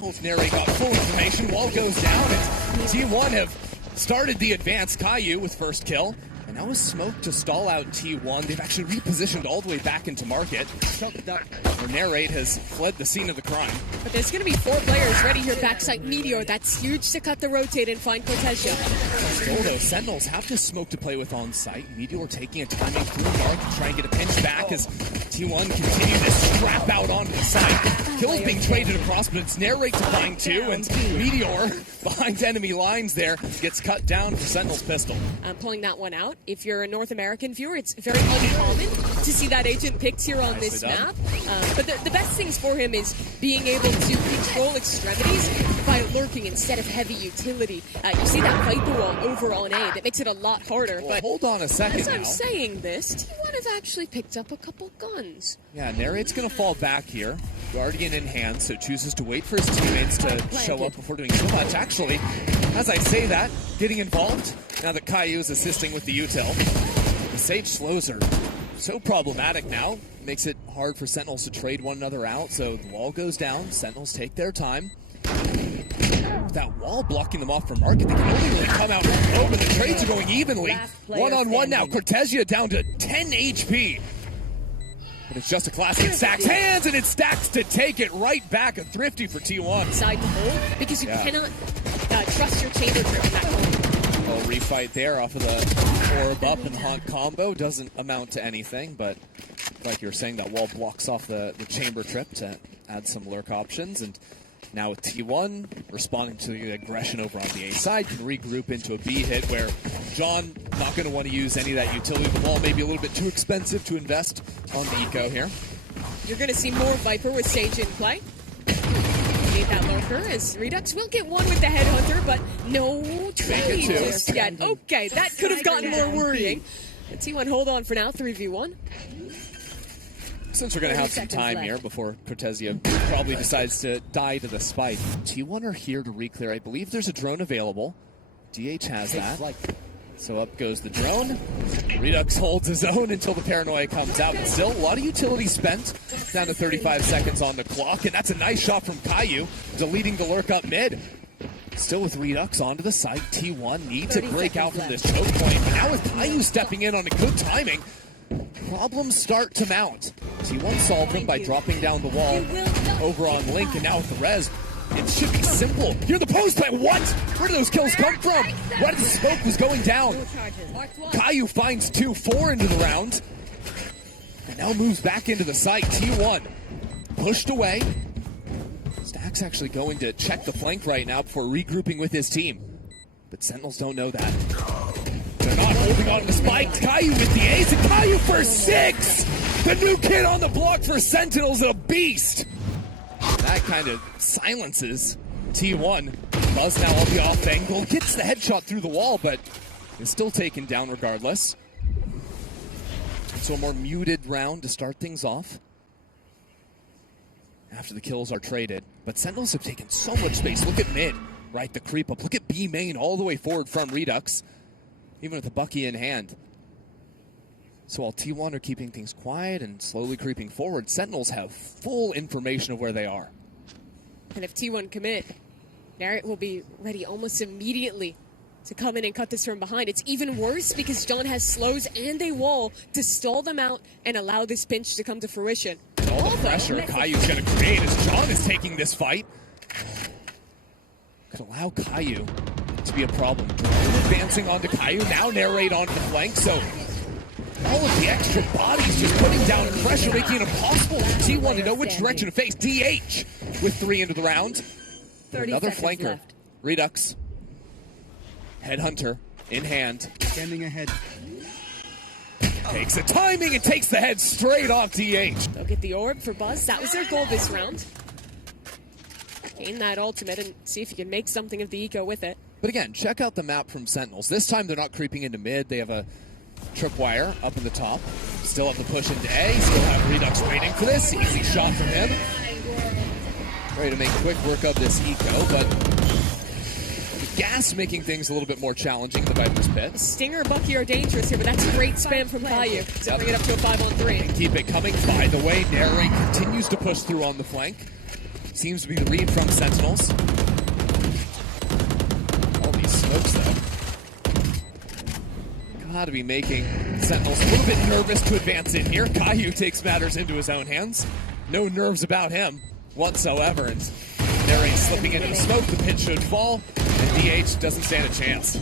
Narrate got full information, wall goes down, and T1 have started the advance. Caillou with first kill, and now is smoke to stall out T1. They've actually repositioned all the way back into market, where Narrate has fled the scene of the crime. But there's going to be 4 players ready here backside Meteor. That's huge to cut the rotate and find Cortezia. Still though, Sentinels have to smoke to play with on site. Meteor taking a timing through Mark to try and get a pinch back as T1 continue to strap out onto the site. Kills being traded across, but it's Narrate to find 2, and Meteor behind enemy lines there gets cut down for Sentinel's pistol. I'm pulling that one out. If you're a North American viewer, it's very uncommon to see that agent picked here on this map. But the best things for him is being able to control extremities by lurking instead of heavy utility. You see that fight the wall over on A. That makes it a lot harder. Well, but hold on a second as now. I'm saying this, T1 have actually picked up a couple guns. Yeah, Narrate's going to fall back here. Guardian in hand, so chooses to wait for his teammates to show up before doing too much. Actually, as I say that, getting involved, now that Caillou is assisting with the util. The Sage slows are so problematic now, makes it hard for Sentinels to trade one another out, so the wall goes down, Sentinels take their time. With that wall blocking them off from market, they can only really come out and the trades are going evenly. One-on-one now, Cortezia down to 10 HP. But it's just a classic stacks hands, and it stacks to take it right back. A thrifty for T1. Side to hold, because you cannot trust your chamber grip in that corner. Well, refight there off of the orb up and haunt combo. Doesn't amount to anything, but like you were saying, that wall blocks off the chamber trip to add some lurk options. And now with T1 responding to the aggression over on the A side, can regroup into a B hit where John not going to want to use any of that utility. The wall may be a little bit too expensive to invest on the eco here. You're going to see more Viper with Sage in play. Need that lurker as Redux will get one with the headhunter, but no trade just yet. Okay, that could have gotten more worrying. And T1 hold on for now, 3v1. Since we're going to have some time here before Cortezia probably decides to die to the spike, T1 are here to re-clear. I believe there's a drone available. DH has that. So up goes the drone. Redux holds his own until the paranoia comes out. But still, a lot of utility spent. Down to 35 seconds on the clock. And that's a nice shot from Caillou, deleting the lurk up mid. Still with Redux onto the site. T1 need to break out from this choke point. But now with Caillou stepping in on a good timing, problems start to mount. T1 solved them by dropping down the wall over on Link, and now with the res, it should be simple. Here the post play. What? Where did those kills come from? Right as the smoke was going down. Caillou finds 2-4 into the round, and now moves back into the site. T1 pushed away. Stack's actually going to check the flank right now before regrouping with his team. But Sentinels don't know that. They're not holding on to the spike. Caillou with the ace, and Caillou for 6! The new kid on the block for Sentinels, a beast! That kind of silences T1. Buzz now on the off angle, gets the headshot through the wall, but is still taken down regardless. So a more muted round to start things off after the kills are traded. But Sentinels have taken so much space. Look at mid, right? The creep up. Look at B main all the way forward from Redux, even with the Bucky in hand. So while T1 are keeping things quiet and slowly creeping forward, Sentinels have full information of where they are. And if T1 commit, Narrate will be ready almost immediately to come in and cut this from behind. It's even worse because John has slows and a wall to stall them out and allow this pinch to come to fruition. All the pressure Caillou's going to create as John is taking this fight could allow Caillou to be a problem. Drone advancing onto Caillou, now Narrate onto the flank, so all of the extra bodies just putting down pressure, making it impossible for T1 to know which direction to face. DH with 3 into the round. Another flanker. Left. Redux. Headhunter in hand. Standing ahead. Takes the timing and takes the head straight off DH. They'll get the orb for Buzz. That was their goal this round. Gain that ultimate and see if you can make something of the eco with it. But again, check out the map from Sentinels. This time they're not creeping into mid. They have a tripwire up in the top. Still have the push into A. Still have Redux waiting for this. Easy shot from him. Ready to make quick work of this eco, but the gas making things a little bit more challenging in the Viper's pit. Stinger, Bucky are dangerous here, but that's great spam from Caillou to bring it up to a 5-on-3. And keep it coming. By the way, Narrate continues to push through on the flank. seems to be the read from Sentinels. All these smokes, though. Gotta be making Sentinels a little bit nervous to advance in here. Caillou takes matters into his own hands. No nerves about him whatsoever. And NRG slipping into the smoke. The pit should fall. And DH doesn't stand a chance.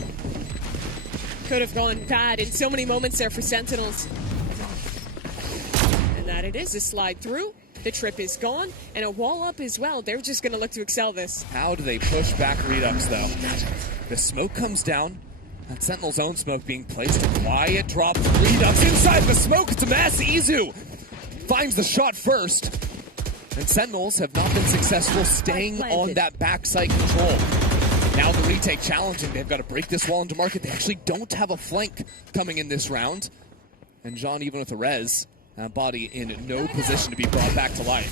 Could have gone bad in so many moments there for Sentinels. And that it is a slide through. The trip is gone, and a wall up as well. They're just going to look to excel this. How do they push back Redux, though? The smoke comes down. That Sentinel's own smoke being placed. A quiet drop from Redux inside the smoke. It's a mass. Izu finds the shot first. And Sentinels have not been successful staying on that backside control. Now the retake challenging. They've got to break this wall into market. They actually don't have a flank coming in this round. And John, even with a res, body in no position to be brought back to life.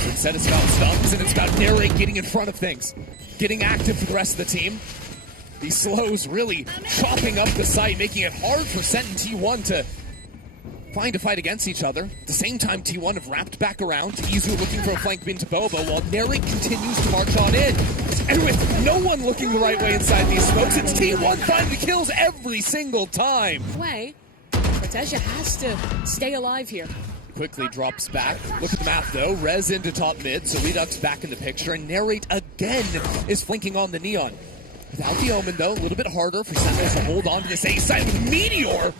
So instead it's about stunts and it's about NRG getting in front of things. Getting active for the rest of the team. These slows really chopping up the site, making it hard for Sent and T1 to find a fight against each other. At the same time, T1 have wrapped back around. Izu looking for a flank into Boba, while NRG continues to march on in. And with no one looking the right way inside these smokes, it's T1 finding the kills every single time. Cortezia has to stay alive here. Quickly drops back. Look at the map, though. Res into top mid, so Redux back in the picture, and NRG again is flanking on the Neon. Without the Omen, though, a little bit harder for Sentinels to hold on to this A side with Meteor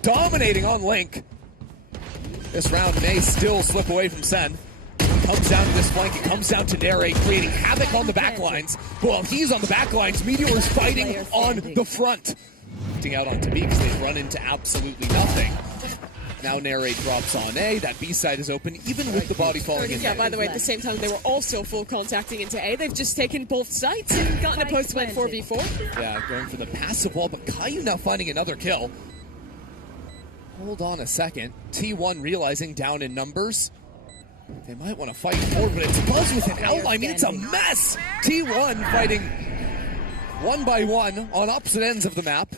dominating on Link. This round may still slip away from Sen. It comes down to this flank. It comes down to NRG creating havoc on the backlines. But while he's on the backlines, Meteor is fighting on the front. Out on to B because they've run into absolutely nothing. Now NRG drops on A. That B side is open, even with the body falling in. Yeah, by the way, at the same time, they were also full contacting into A. They've just taken both sides and gotten a post-win 4v4. Yeah, going for the passive wall, but Caillou now finding another kill. Hold on a second. T1 realizing down in numbers. They might want to fight forward, but it's Buzz with an outline. I mean, it's a mess. T1 fighting one by one on opposite ends of the map.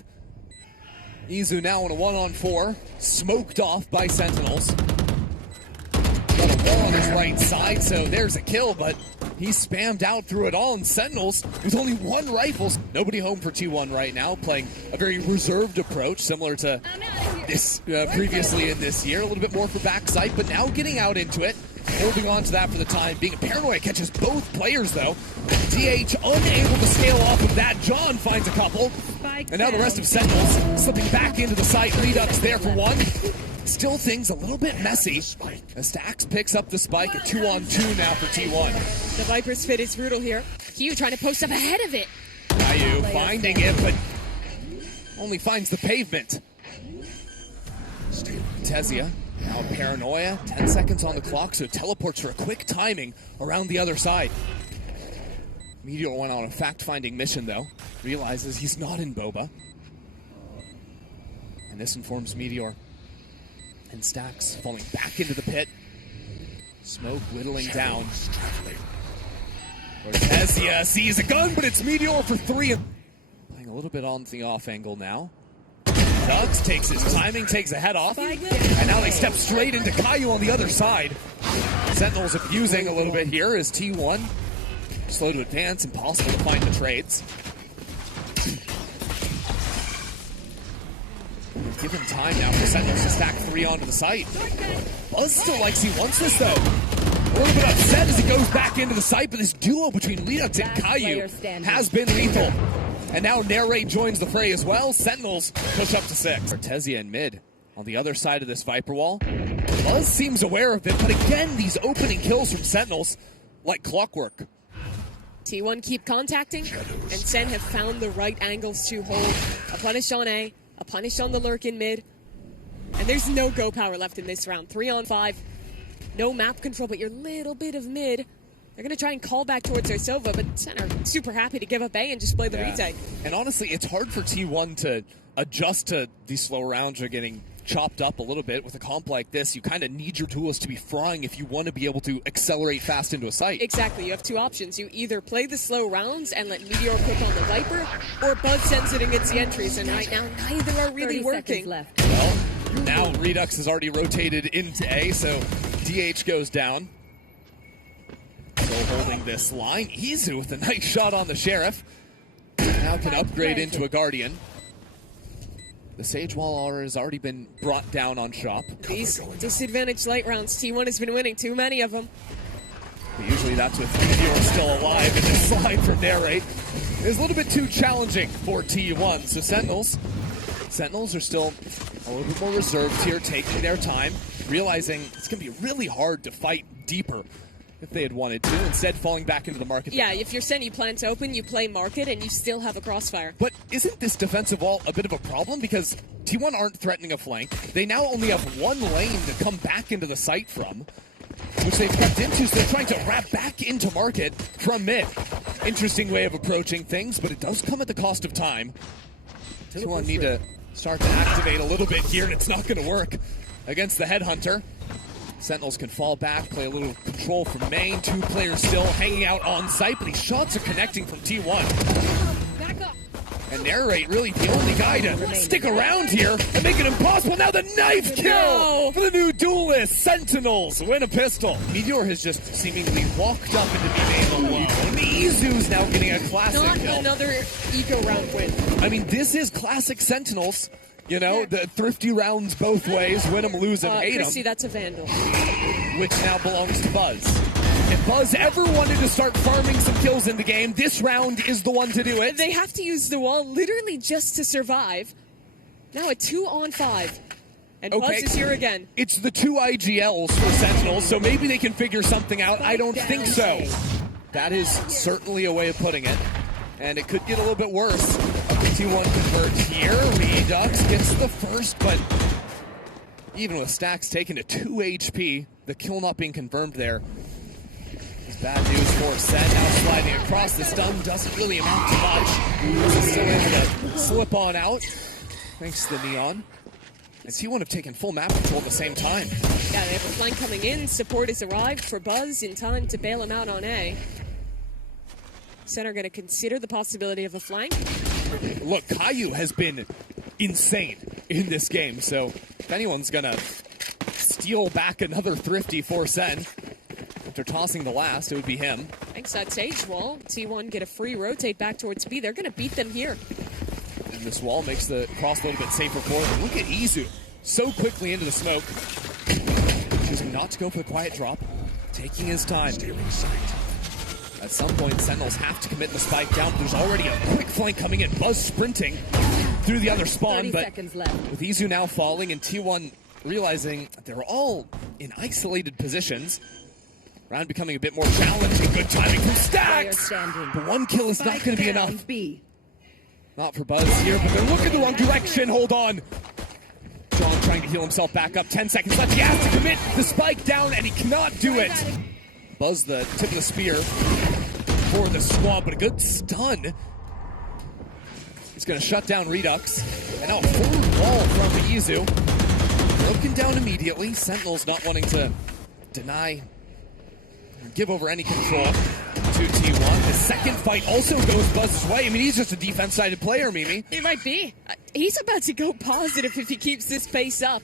Izu now on a 1-on-4, smoked off by Sentinels. Got a wall on his right side, so there's a kill, but he spammed out through it all, and Sentinels, with only one rifle. Nobody home for T1 right now, playing a very reserved approach, similar to this previously in this year. A little bit more for backside, but now getting out into it, holding on to that for the time being. Paranoia catches both players, though. DH unable to scale off of that. John finds a couple. And now the rest of Sentinels slipping back into the site. Redux there for one. Still things a little bit messy as Stax picks up the spike at 2-on-2 now for T1. The Viper's fit is brutal here. Caillou trying to post up ahead of it. Caillou finding it, but only finds the pavement. Cortezia, now Paranoia. 10 seconds on the clock, so teleports for a quick timing around the other side. Meteor went on a fact-finding mission, though. Realizes he's not in Boba. And this informs Meteor. And Stax falling back into the pit. Smoke whittling down. Cortezia sees a gun, but it's Meteor for 3. Playing a little bit on the off angle now. Dugs takes his timing, takes a head off. And now they step straight into Caillou on the other side. Sentinels abusing a little bit here as T1. Slow to advance, impossible to find the trades. Given time now for Sentinels to stack 3 onto the site. Buzz still likes he wants this, though. A little bit upset as he goes back into the site, but this duo between Redux and Caillou has been lethal. And now NRG joins the fray as well. Sentinels push up to 6. Cortezia in mid on the other side of this Viper wall. Buzz seems aware of it, but again, these opening kills from Sentinels like clockwork. T1 keep contacting, and Sen have found the right angles to hold. A punish on A, a punish on the lurk in mid. And there's no go power left in this round. 3-on-5. No map control, but your little bit of mid. They're going to try and call back towards their Sova, but Sen are super happy to give up A and just play the retake. And honestly, it's hard for T1 to adjust to these slow rounds. You're getting chopped up a little bit. With a comp like this, you kind of need your duels to be frying if you want to be able to accelerate fast into a site. Exactly. You have two options. You either play the slow rounds and let Meteor cook on the Viper, or Buzz sends it and gets the entries, and right now neither are really working. Left. Well, now Redux has already rotated into A, so DH goes down. holding this line. Izu with a nice shot on the Sheriff. Now can upgrade into a Guardian. The Sage Wall has already been brought down on shop. These disadvantaged light rounds, T1 has been winning too many of them. But usually that's with Meteor still alive, and this slide for Narrate is a little bit too challenging for T1. So Sentinels are still a little bit more reserved here, taking their time, realizing it's going to be really hard to fight deeper if they had wanted to, instead falling back into the market. Yeah, if you're Sen, you plan to open, you play market, and you still have a crossfire. But isn't this defensive wall a bit of a problem? Because T1 aren't threatening a flank. They now only have one lane to come back into the site from, which they've crept into, so they're trying to wrap back into market from mid. Interesting way of approaching things, but it does come at the cost of time. T1 need to start to activate a little bit here, and it's not going to work against the Headhunter. Sentinels can fall back, play a little control from main. Two players still hanging out on site, but these shots are connecting from T1. Back up. And Narrate really the only guy to stick around here and make it impossible. Now the knife kill for the new duelist. Sentinels win a pistol. Meteor has just seemingly walked up into B-main alone. And Izu's now getting a classic Not kill. another eco round win. I mean, this is classic Sentinels. You know, the thrifty rounds both ways, win them, lose them, hate them. Chrissy, that's a Vandal. Which now belongs to Buzz. If Buzz ever wanted to start farming some kills in the game, this round is the one to do it. They have to use the wall literally just to survive. Now a 2-on-5. And Buzz is here again. It's the two IGLs for Sentinels, so maybe they can figure something out. I don't think so. That is certainly a way of putting it. And it could get a little bit worse. T1 converts here. Redux gets the first, but even with stacks taken to 2 HP, the kill not being confirmed there is bad news for Sen. Now sliding across. The stun doesn't really amount to much. He's still able to slip on out, thanks to the Neon. And T1 have taken full map control at the same time. Yeah, they have a flank coming in. Support has arrived for Buzz in time to bail him out on A. Sen are going to consider the possibility of a flank. Look, Caillou has been insane in this game, so if anyone's going to steal back another thrifty for Sen, after tossing the last, it would be him. Thanks that Sage wall. T1 get a free rotate back towards B. They're going to beat them here. And this wall makes the cross a little bit safer for them. Look at Izu, so quickly into the smoke. Choosing not to go for the quiet drop, taking his time. At some point, Sentinels have to commit the spike down. There's already a quick flank coming in. Buzz sprinting through the other spawn, but with Izu now falling and T1 realizing they're all in isolated positions, round becoming a bit more challenging. Good timing from Stacks! But one kill is not going to be enough. Not for Buzz here, but they're looking the wrong direction. Hold on. John trying to heal himself back up. 10 seconds left. He has to commit the spike down, and he cannot do it. Buzz the tip of the spear for the swamp, but a good stun. He's going to shut down Redux. And now a forward wall from Izu. Broken down immediately. Sentinels not wanting to deny or give over any control to T1. The second fight also goes Buzz's way. I mean, he's just a defense-sided player, Mimi. It might be. He's about to go positive if he keeps this pace up.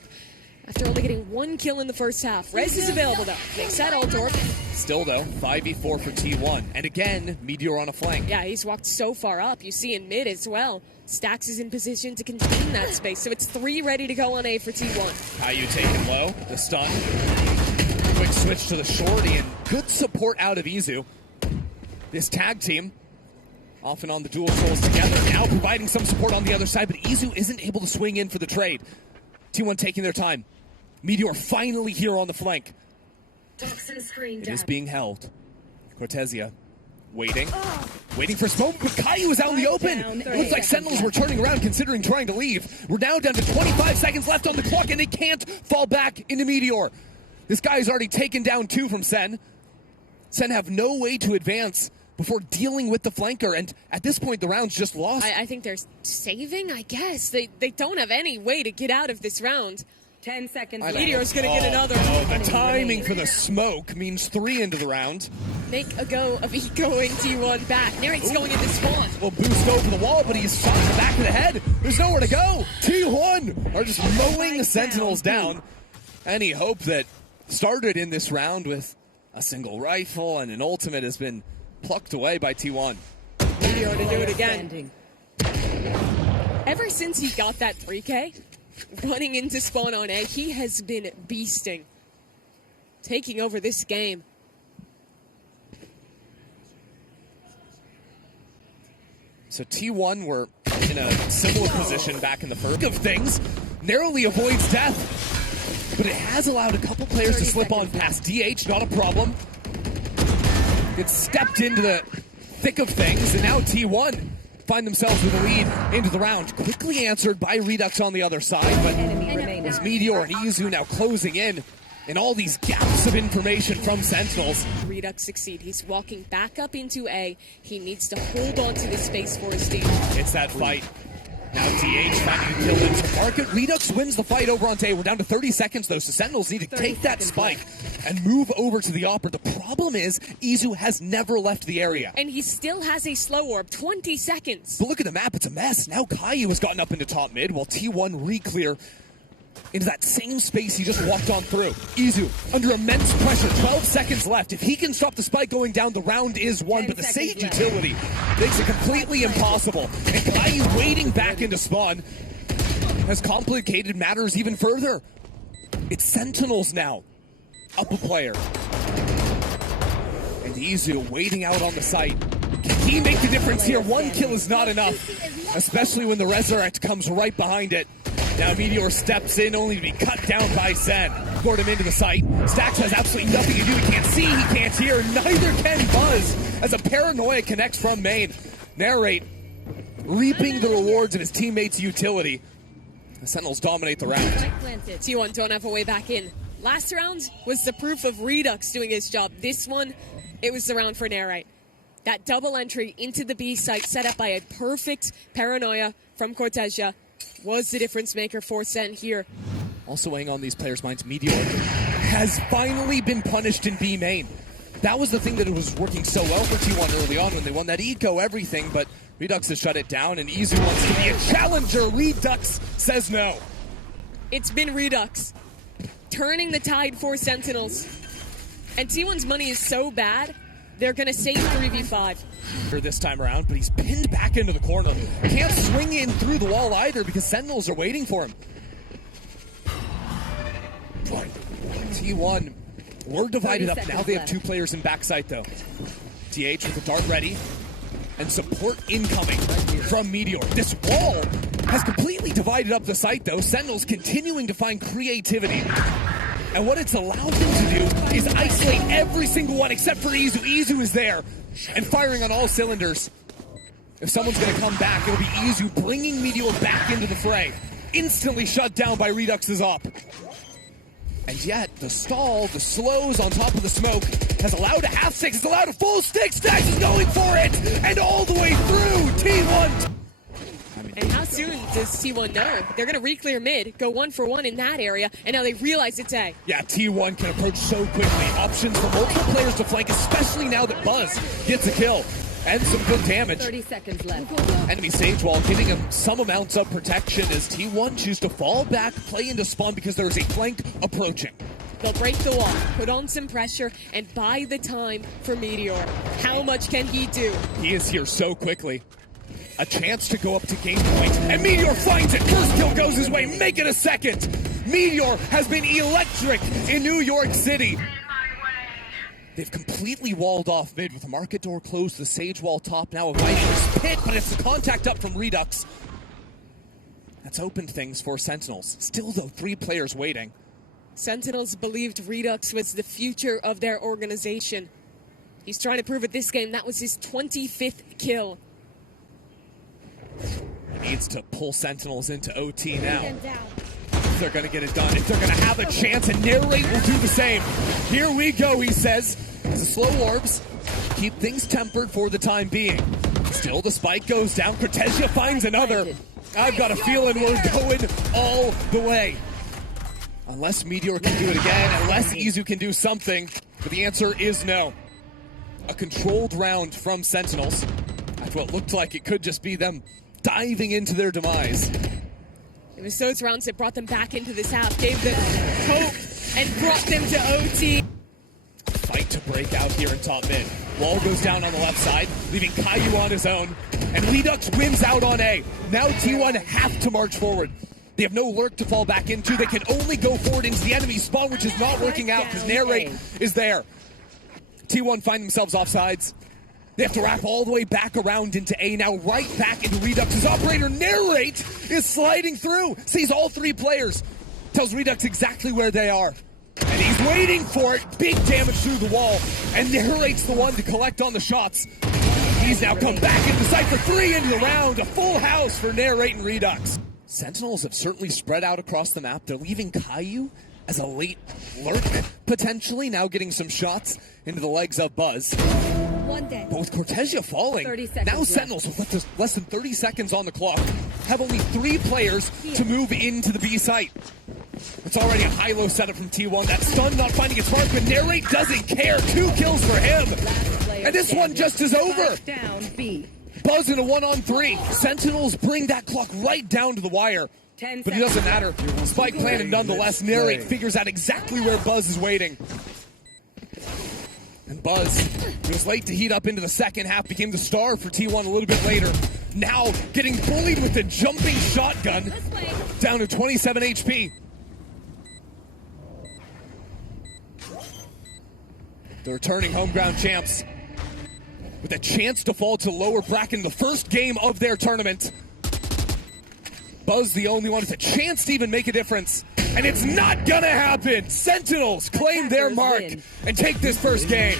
After only getting one kill in the first half. Rez is available, though. Makes that all torp. Still, though, 5v4 for T1. And again, Meteor on a flank. Yeah, he's walked so far up. You see in mid as well. Stacks is in position to contain that space. So it's 3 ready to go on A for T1. Caillou taken low. The stun. Quick switch to the shorty. And good support out of Izu. This tag team, often on the dual trolls together, now providing some support on the other side. But Izu isn't able to swing in for the trade. T1 taking their time. Meteor finally here on the flank. It is being held. Cortezia waiting. Waiting for smoke, but Caillou is out in the open. It looks like Sentinels were turning around considering trying to leave. We're now down to 25 seconds left on the clock, and they can't fall back into Meteor. This guy has already taken down 2 from Sen. Sen have no way to advance before dealing with the flanker, and at this point, the round's just lost. I think they're saving, I guess. They don't have any way to get out of this round. 10 seconds. Meteor's gonna get another. Oh, the timing for the smoke means 3 into the round. Make a go of ecoing T1 back. Narrate's going into spawn. Will boost over the wall, but he's shot in the back of the head. There's nowhere to go. T1 are just mowing the Sentinels down. Any hope that started in this round with A single rifle and an ultimate has been plucked away by T1. Meteor to do it again. Ever since he got that 3K, running into spawn on A, he has been beasting. Taking over this game. So T1 were in a similar position back in the first of things. Narrowly avoids death. But it has allowed a couple players to slip on past DH, not a problem. Gets stepped into the thick of things, and now T1 find themselves with a lead into the round. Quickly answered by Redux on the other side, but it's Meteor and Izu now closing in. And all these gaps of information from Sentinels. Redux succeed. He's walking back up into A. He needs to hold on to this space for his team. It's that fight. Now DH finding a kill into market. Redux wins the fight over on A. We're down to 30 seconds though, so Sentinels need to take that spike and move over to the Opera. The problem is, Izu has never left the area. And he still has a slow orb, 20 seconds. But look at the map, it's a mess. Now Caillou has gotten up into top mid, while T1 re-clear into that same space he just walked on through. Izu, under immense pressure, 12 seconds left. If he can stop the spike going down, the round is won, but the Sage utility makes it completely impossible. And Caillou waiting back into spawn has complicated matters even further. It's Sentinels now, up a player. And Izu waiting out on the site. Can he make the difference here? One kill is not enough, especially when the Resurrect comes right behind it. Now Meteor steps in, only to be cut down by Sen. Poured him into the site. Stax has absolutely nothing to do. He can't see, he can't hear. Neither can Buzz, as a paranoia connects from main. Narrate, reaping the rewards of his teammates' utility. The Sentinels dominate the round. T1 don't have a way back in. Last round was the proof of Redux doing his job. This one, it was the round for Narrate. That double entry into the B site set up by a perfect paranoia from Cortezia was the difference maker for Sen here. Also weighing on these players' minds, Meteor has finally been punished in B main. That was the thing that was working so well for T1 early on when they won that eco everything, but Redux has shut it down, and Izu wants to be a challenger. Redux says no. It's been Redux turning the tide for Sentinels. And T1's money is so bad, they're going to save 3v5. This time around, but he's pinned back into the corner. Can't swing in through the wall either because Sentinels are waiting for him. T1, we're divided up. Now they have two players in backside though. TH with the dart ready. And support incoming from Meteor. This wall has completely divided up the site though. Sentinels continuing to find creativity. And what it's allowed them to do is isolate every single one except for Izu. Izu is there and firing on all cylinders. If someone's going to come back, it'll be Izu bringing Meteor back into the fray. Instantly shut down by Redux's op. And yet, the stall, the slows on top of the smoke, has allowed a half six, it's allowed a full stick. Stax is going for it, and all the way through T1. And how soon does T1 know? They're going to re-clear mid, go 1 for 1 in that area, and now they realize it's A. Yeah, T1 can approach so quickly. Options for multiple players to flank, especially now that Buzz gets a kill. And some good damage. 30 seconds left. Enemy Sage Wall giving him some amounts of protection as T1 choose to fall back, play into spawn because there is a flank approaching. They'll break the wall, put on some pressure, and buy the time for Meteor. How much can he do? He is here so quickly. A chance to go up to game point, and Meteor finds it. First kill goes his way, make it a second. Meteor has been electric in New York City. They've completely walled off mid with the market door closed, the Sage Wall top now avoiding this pit, but it's the contact up from Redux. That's opened things for Sentinels. Still though, 3 players waiting. Sentinels believed Redux was the future of their organization. He's trying to prove it this game. That was his 25th kill. He needs to pull Sentinels into OT now. If they're going to get it done, if they're going to have a chance, and Narrate will do the same. Here we go, he says. The slow orbs keep things tempered for the time being. Still, the spike goes down. Cortezia finds another. I've got a feeling we're going all the way. Unless Meteor can do it again, unless Izu can do something. But the answer is no. A controlled round from Sentinels. After what looked like it could just be them diving into their demise. It was those rounds that brought them back into this half, gave them hope, and brought them to OT. Fight about to break out here in top mid. Wall goes down on the left side, leaving Caillou on his own, and Redux wins out on A. Now T1 have to march forward. They have no lurk to fall back into. They can only go forward into the enemy spawn, which is not working out because Narrate is there. T1 find themselves offsides. They have to wrap all the way back around into A now, right back into Redux's operator. Narrate is sliding through, sees all three players, tells Redux exactly where they are. And he's waiting for it. Big damage through the wall. And Narrate's the one to collect on the shots. He's now come back into sight for 3 into the round. A full house for Narrate and Redux. Sentinels have certainly spread out across the map. They're leaving Caillou as a late lurk, potentially. Now getting some shots into the legs of Buzz. But with Cortezia falling, now Sentinels with less than 30 seconds on the clock have only 3 players to move into the B site. It's already a high-low setup from T1. That stun not finding its mark, but Narrate doesn't care. 2 kills for him. And this one just is over. Buzz in a 1-on-3. Sentinels bring that clock right down to the wire. But it doesn't matter. Spike planted nonetheless. Narrate figures out exactly where Buzz is waiting. And Buzz, who was late to heat up into the second half, became the star for T1 a little bit later. Now getting bullied with the jumping shotgun. Down to 27 HP. The returning Homeground champs with a chance to fall to lower bracket in the first game of their tournament. Buzz the only one with a chance to even make a difference. And it's not gonna happen! Sentinels claim their mark and take this first game.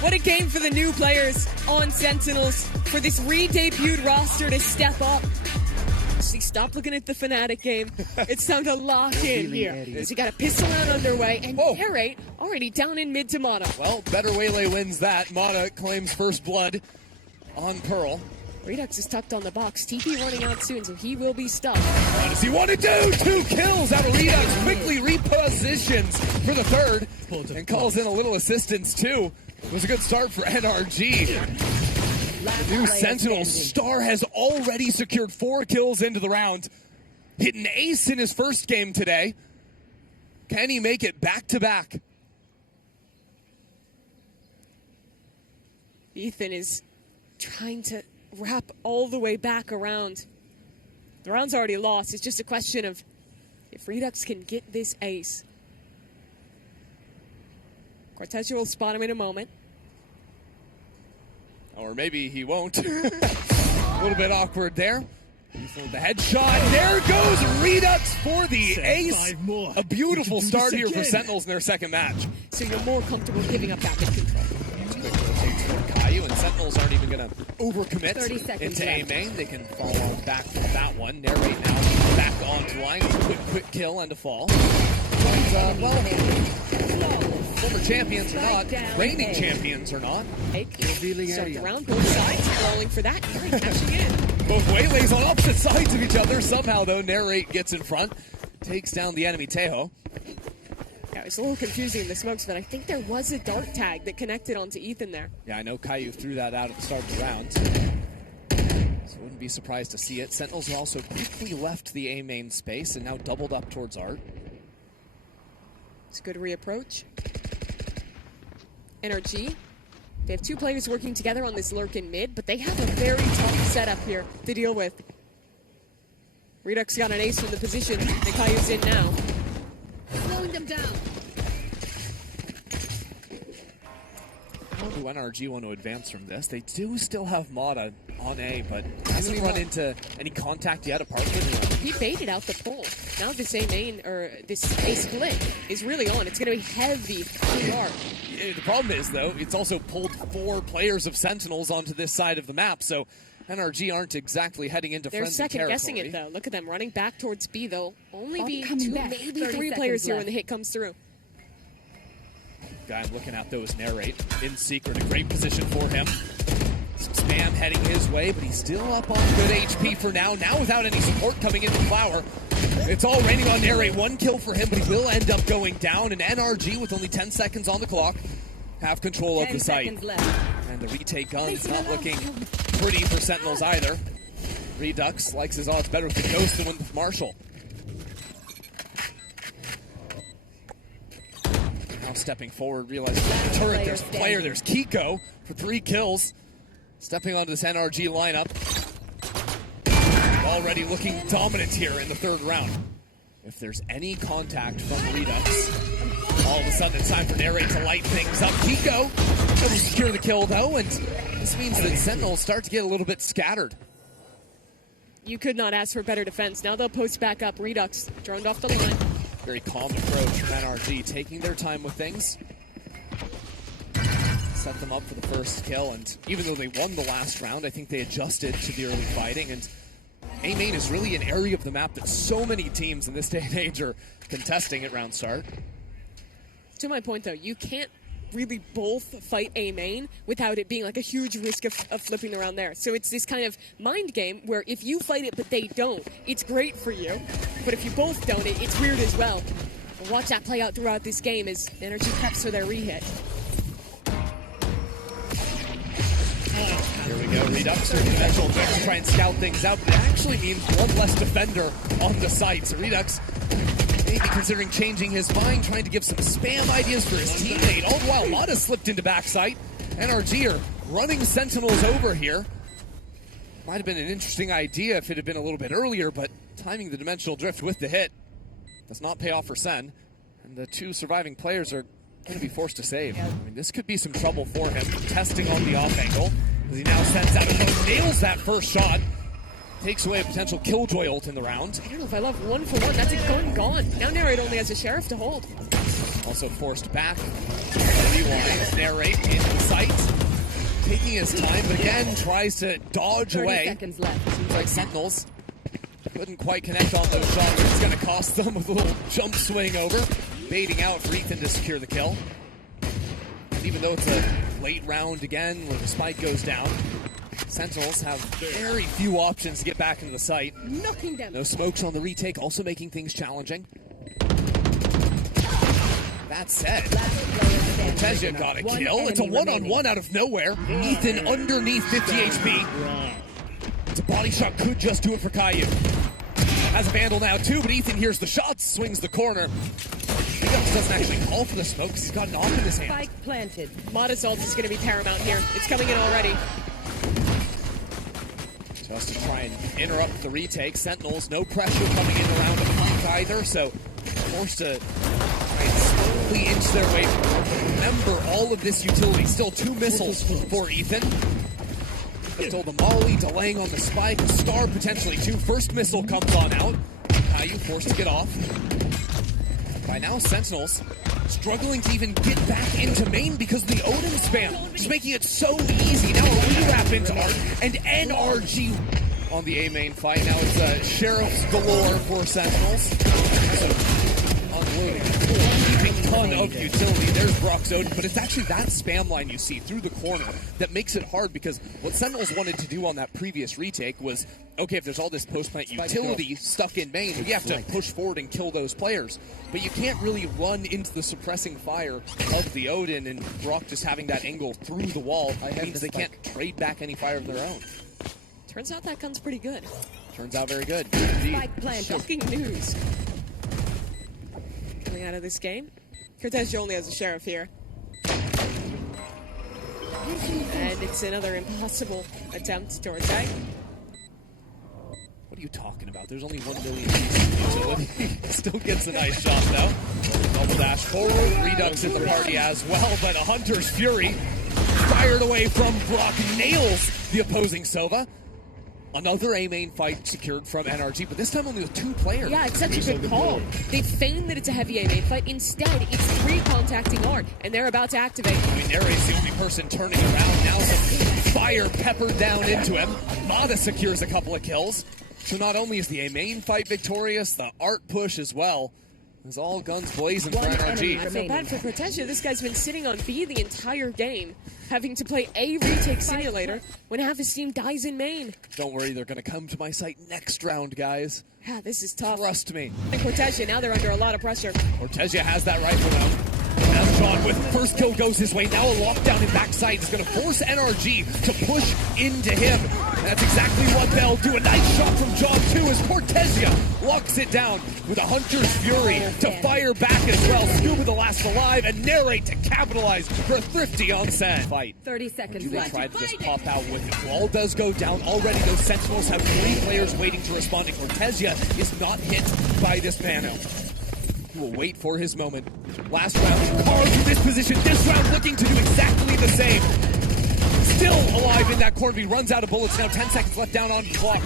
What a game for the new players on Sentinels, for this re-debuted roster to step up. See, stop looking at the Fnatic game. It's time to lock in here. So you got a pistol round underway, and Narrate already down in mid to Mata. Well, better Waylay wins that. Mata claims first blood on Pearl. Redux is tucked on the box. TP running out soon, so he will be stuck. What does he want to do? 2 kills out of Redux. Quickly repositions for the third and calls in a little assistance too. It was a good start for NRG. The new Sentinels star has already secured 4 kills into the round. Hit an ace in his first game today. Can he make it back-to-back? Ethan is trying to wrap all the way back around. The round's already lost. It's just a question of if Redux can get this ace. Cortezia will spot him in a moment. Or maybe he won't. A little bit awkward there. The headshot. There goes Redux for the ace. A beautiful start here for Sentinels in their second match. So you're more comfortable giving up that mid control. Quick rotates for Caillou, and Sentinels aren't even going to overcommit into A main. They can fall on back from that one. Narrate now back onto line. Quick kill and a fall. But, well, former champions or not, reigning champions or not. Start around both sides, rolling for that. Narrate catching in. Both Waylays on opposite sides of each other. Somehow, though, Narrate gets in front, takes down the enemy Tejo. Yeah, it's a little confusing in the smokes, but I think there was a dart tag that connected onto Ethan there. Yeah, I know Caillou threw that out at the start of the round. So I wouldn't be surprised to see it. Sentinels have also quickly left the A main space and now doubled up towards Art. It's a good reapproach. NRG, they have 2 players working together on this lurk in mid, but they have a very tough setup here to deal with. Redux got an ace from the position, and Caillou's in now. Slowing them down. How do NRG want to advance from this? They do still have Mata on A, but hasn't run into any contact yet apart from him. He baited out the pull. Now this A main, or this A split is really on. It's going to be heavy PR. The problem is, though, it's also pulled 4 players of Sentinels onto this side of the map, so NRG aren't exactly heading into They're frenzy territory. They're second-guessing it, though. Look at them running back towards B. They'll only be 2, maybe 3 players here when the hit comes through. Guy I'm looking at, though, is Narrate. In secret, a great position for him. Some spam heading his way, but he's still up on good HP for now. Now without any support coming into Flower. It's all raining on Narrate. 1 kill for him, but he will end up going down. And NRG, with only 10 seconds on the clock, have control of the site. And the retake gun is not looking pretty for Sentinels either. Redux likes his odds better with the Ghost than with Marshall. Now stepping forward, realizing there's a turret, there's a player, there's Kiko for 3 kills. Stepping onto this NRG lineup. Already looking dominant here in the 3rd round. If there's any contact from Redux, all of a sudden it's time for Narrate to light things up. Kiko able to secure the kill though, and this means that Sentinels start to get a little bit scattered. You could not ask for better defense. Now they'll post back up. Redux droned off the line. Very calm approach from NRG, taking their time with things. Set them up for the first kill, and even though they won the last round, I think they adjusted to the early fighting, and A main is really an area of the map that so many teams in this day and age are contesting at round start. To my point though, you can't really both fight A main without it being like a huge risk of flipping around there. So it's this kind of mind game where if you fight it but they don't, it's great for you. But if you both don't, it's weird as well. We'll watch that play out throughout this game as NRG preps for their re-hit. Here we go, Redux with the eventual Vex to try and scout things out, but it actually means one less defender on the site. So Redux maybe considering changing his mind, trying to give some spam ideas for his teammate. All the while, Mata slipped into backside. NRG are running Sentinels over here. Might have been an interesting idea if it had been a little bit earlier, but timing the Dimensional Drift with the hit does not pay off for Sen. And the 2 surviving players are going to be forced to save. I mean, this could be some trouble for him. Testing on the off angle as he now sends out a note, nails that first shot. Takes away a potential Killjoy ult in the round. I don't know if I love 1 for 1. That's a gun gone. Now Narrate only has a Sheriff to hold. Also forced back. Rewinds Narrate into the sight. Taking his time, but again tries to dodge 30 away. seconds left. Seems like Sentinels couldn't quite connect on those shots. It's going to cost them with a little jump swing over. Baiting out for Ethan to secure the kill. And even though it's a late round again where the spike goes down, Sentinels have very few options to get back into the site. Knocking them. No smokes on the retake, also making things challenging. That said, Cortezia got a kill. It's a one-on-one out of nowhere. Ethan underneath 50 HP. It's a body shot, could just do it for Caillou. Has a Vandal now too, but Ethan hears the shots, swings the corner. Redux doesn't actually call for the smoke because he's got an op in his hand. Spike planted. Mata's ult is going to be paramount here. It's coming in already. Just to try and interrupt the retake. Sentinels, no pressure coming in around the flank either, so forced to try and slowly inch their way forward. Remember, all of this utility, still 2 missiles for Ethan. Still the Molly, delaying on the spike, Star potentially 2. First missile comes on out. Caillou forced to get off. By now, Sentinels struggling to even get back into main because of the Odin spam. Just making it so easy. Now a rewrap into Art and NRG on the A main fight. Now it's Sheriff's galore for Sentinels. So unloading a heaping ton of utility. There's Brock's Odin, but it's actually that spam line you see through the corner that makes it hard because what Sentinels wanted to do on that previous retake was, okay, if there's all this post-plant utility stuck in main, you have to push forward and kill those players. But you can't really run into the suppressing fire of the Odin, and Brock just having that angle through the wall means they can't trade back any fire of their own. Turns out that gun's pretty good. Turns out very good. Shocking news coming out of this game. Cortezia only has a Sheriff here. And it's another impossible attempt towards A. What are you talking about? There's only 1 million pieces of utility. Still gets a nice shot, though. Double dash forward. Redux in the party as well, but a Hunter's Fury fired away from Brock nails the opposing Sova. Another A main fight secured from NRG, but this time only with 2 players. Yeah, it's such a good call. They feign that it's a heavy A main fight. Instead, it's 3 contacting Art, and they're about to activate. I mean, Nera's the only person turning around. Now some fire peppered down into him. Mata secures a couple of kills. So not only is the A main fight victorious, the Art push as well. There's all guns blazing for NRG. I feel bad for Cortezia. This guy's been sitting on B the entire game, having to play a retake simulator when half his team dies in main. Don't worry, they're going to come to my site next round, guys. Yeah, this is tough. Trust me. And Cortezia, now they're under a lot of pressure. Cortezia has that rifle now. Now shot with first kill goes his way. Now a lockdown in backside is going to force NRG to push into him. And that's exactly what they'll do. A nice shot from Jorg 2 as Cortezia locks it down with a Hunter's Fury to fire back as well. Scuba the last alive and Narrate to capitalize for a thrifty onset. Fight. 30 seconds Do they left. try to just pop out with it? Wall does go down already. Those Sentinels have 3 players waiting to respond, and Cortezia is not hit by this Pano. He will wait for his moment. Last round, carved to this position. This round looking to do exactly the same. Still alive in that corner. He runs out of bullets now. 10 seconds left down on the clock.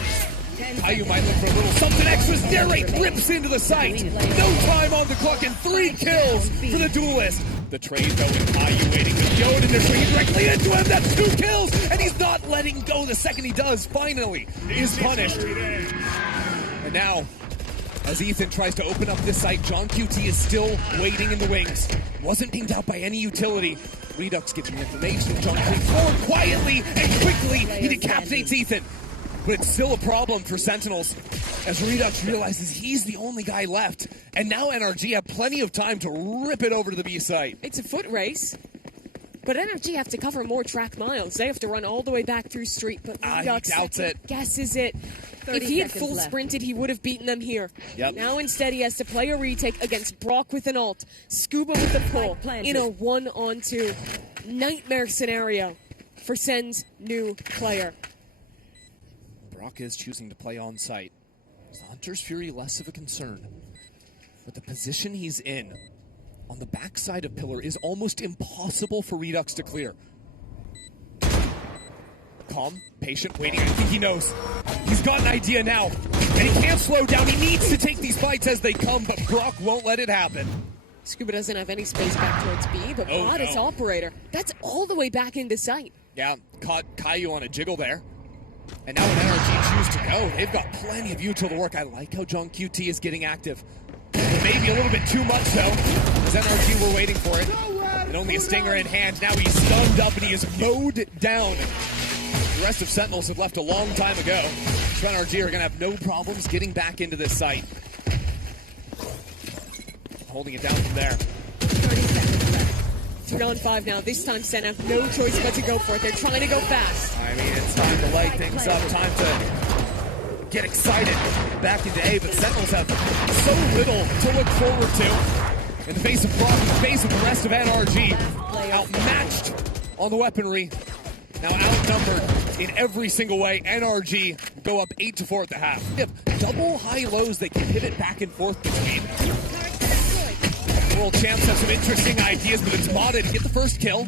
Caillou might look for a little something extra. Narrate rips into the sight. No time on the clock and 3 kills for the duelist. The trade though with Caillou waiting to go in, and they're trading directly into him. That's 2 kills, and he's not letting go. The second he does, finally, is punished. And now, as Ethan tries to open up this site, John QT is still waiting in the wings. Wasn't pinged out by any utility. Redux gets the information. John QT forward quietly and quickly. He decapitates Ethan. But it's still a problem for Sentinels as Redux realizes he's the only guy left. And now NRG have plenty of time to rip it over to the B site. It's a foot race. But NRG have to cover more track miles. They have to run all the way back through street. But Redux he doubts it. Guesses it. If he had full sprinted, he would have beaten them here. Yep. Now instead he has to play a retake against Brock with an ult, Scuba with the pull in a 1-on-2 nightmare scenario for Sen's new player. Brock is choosing to play on site. Is the Hunter's Fury less of a concern? But the position he's in on the backside of Pillar is almost impossible for Redux to clear. Calm, patient, waiting. I think he knows. He's got an idea now. And he can't slow down. He needs to take these fights as they come, but Brock won't let it happen. Scuba doesn't have any space back towards B, but modest operator. That's all the way back into sight. Yeah, caught Caillou on a jiggle there. And now when NRG choose to go, they've got plenty of util to work. I like how John QT is getting active. Maybe a little bit too much, though, as NRG were waiting for it. And only a stinger in hand. Now he's stunned up and he is mowed down. The rest of Sentinels have left a long time ago. So NRG are going to have no problems getting back into this site. Holding it down from there. 30 seconds left. 3-on-5 now. This time Sen have no choice but to go for it. They're trying to go fast. I mean, it's time to light things up. Time to get excited back into A. But Sentinels have so little to look forward to. In the face of Brock, in the face of the rest of NRG. Outmatched on the weaponry. Now outnumbered in every single way. NRG go up 8-4 at the half. They have double high lows they can pivot back and forth between. World champs have some interesting ideas, but it's Mata to get the first kill.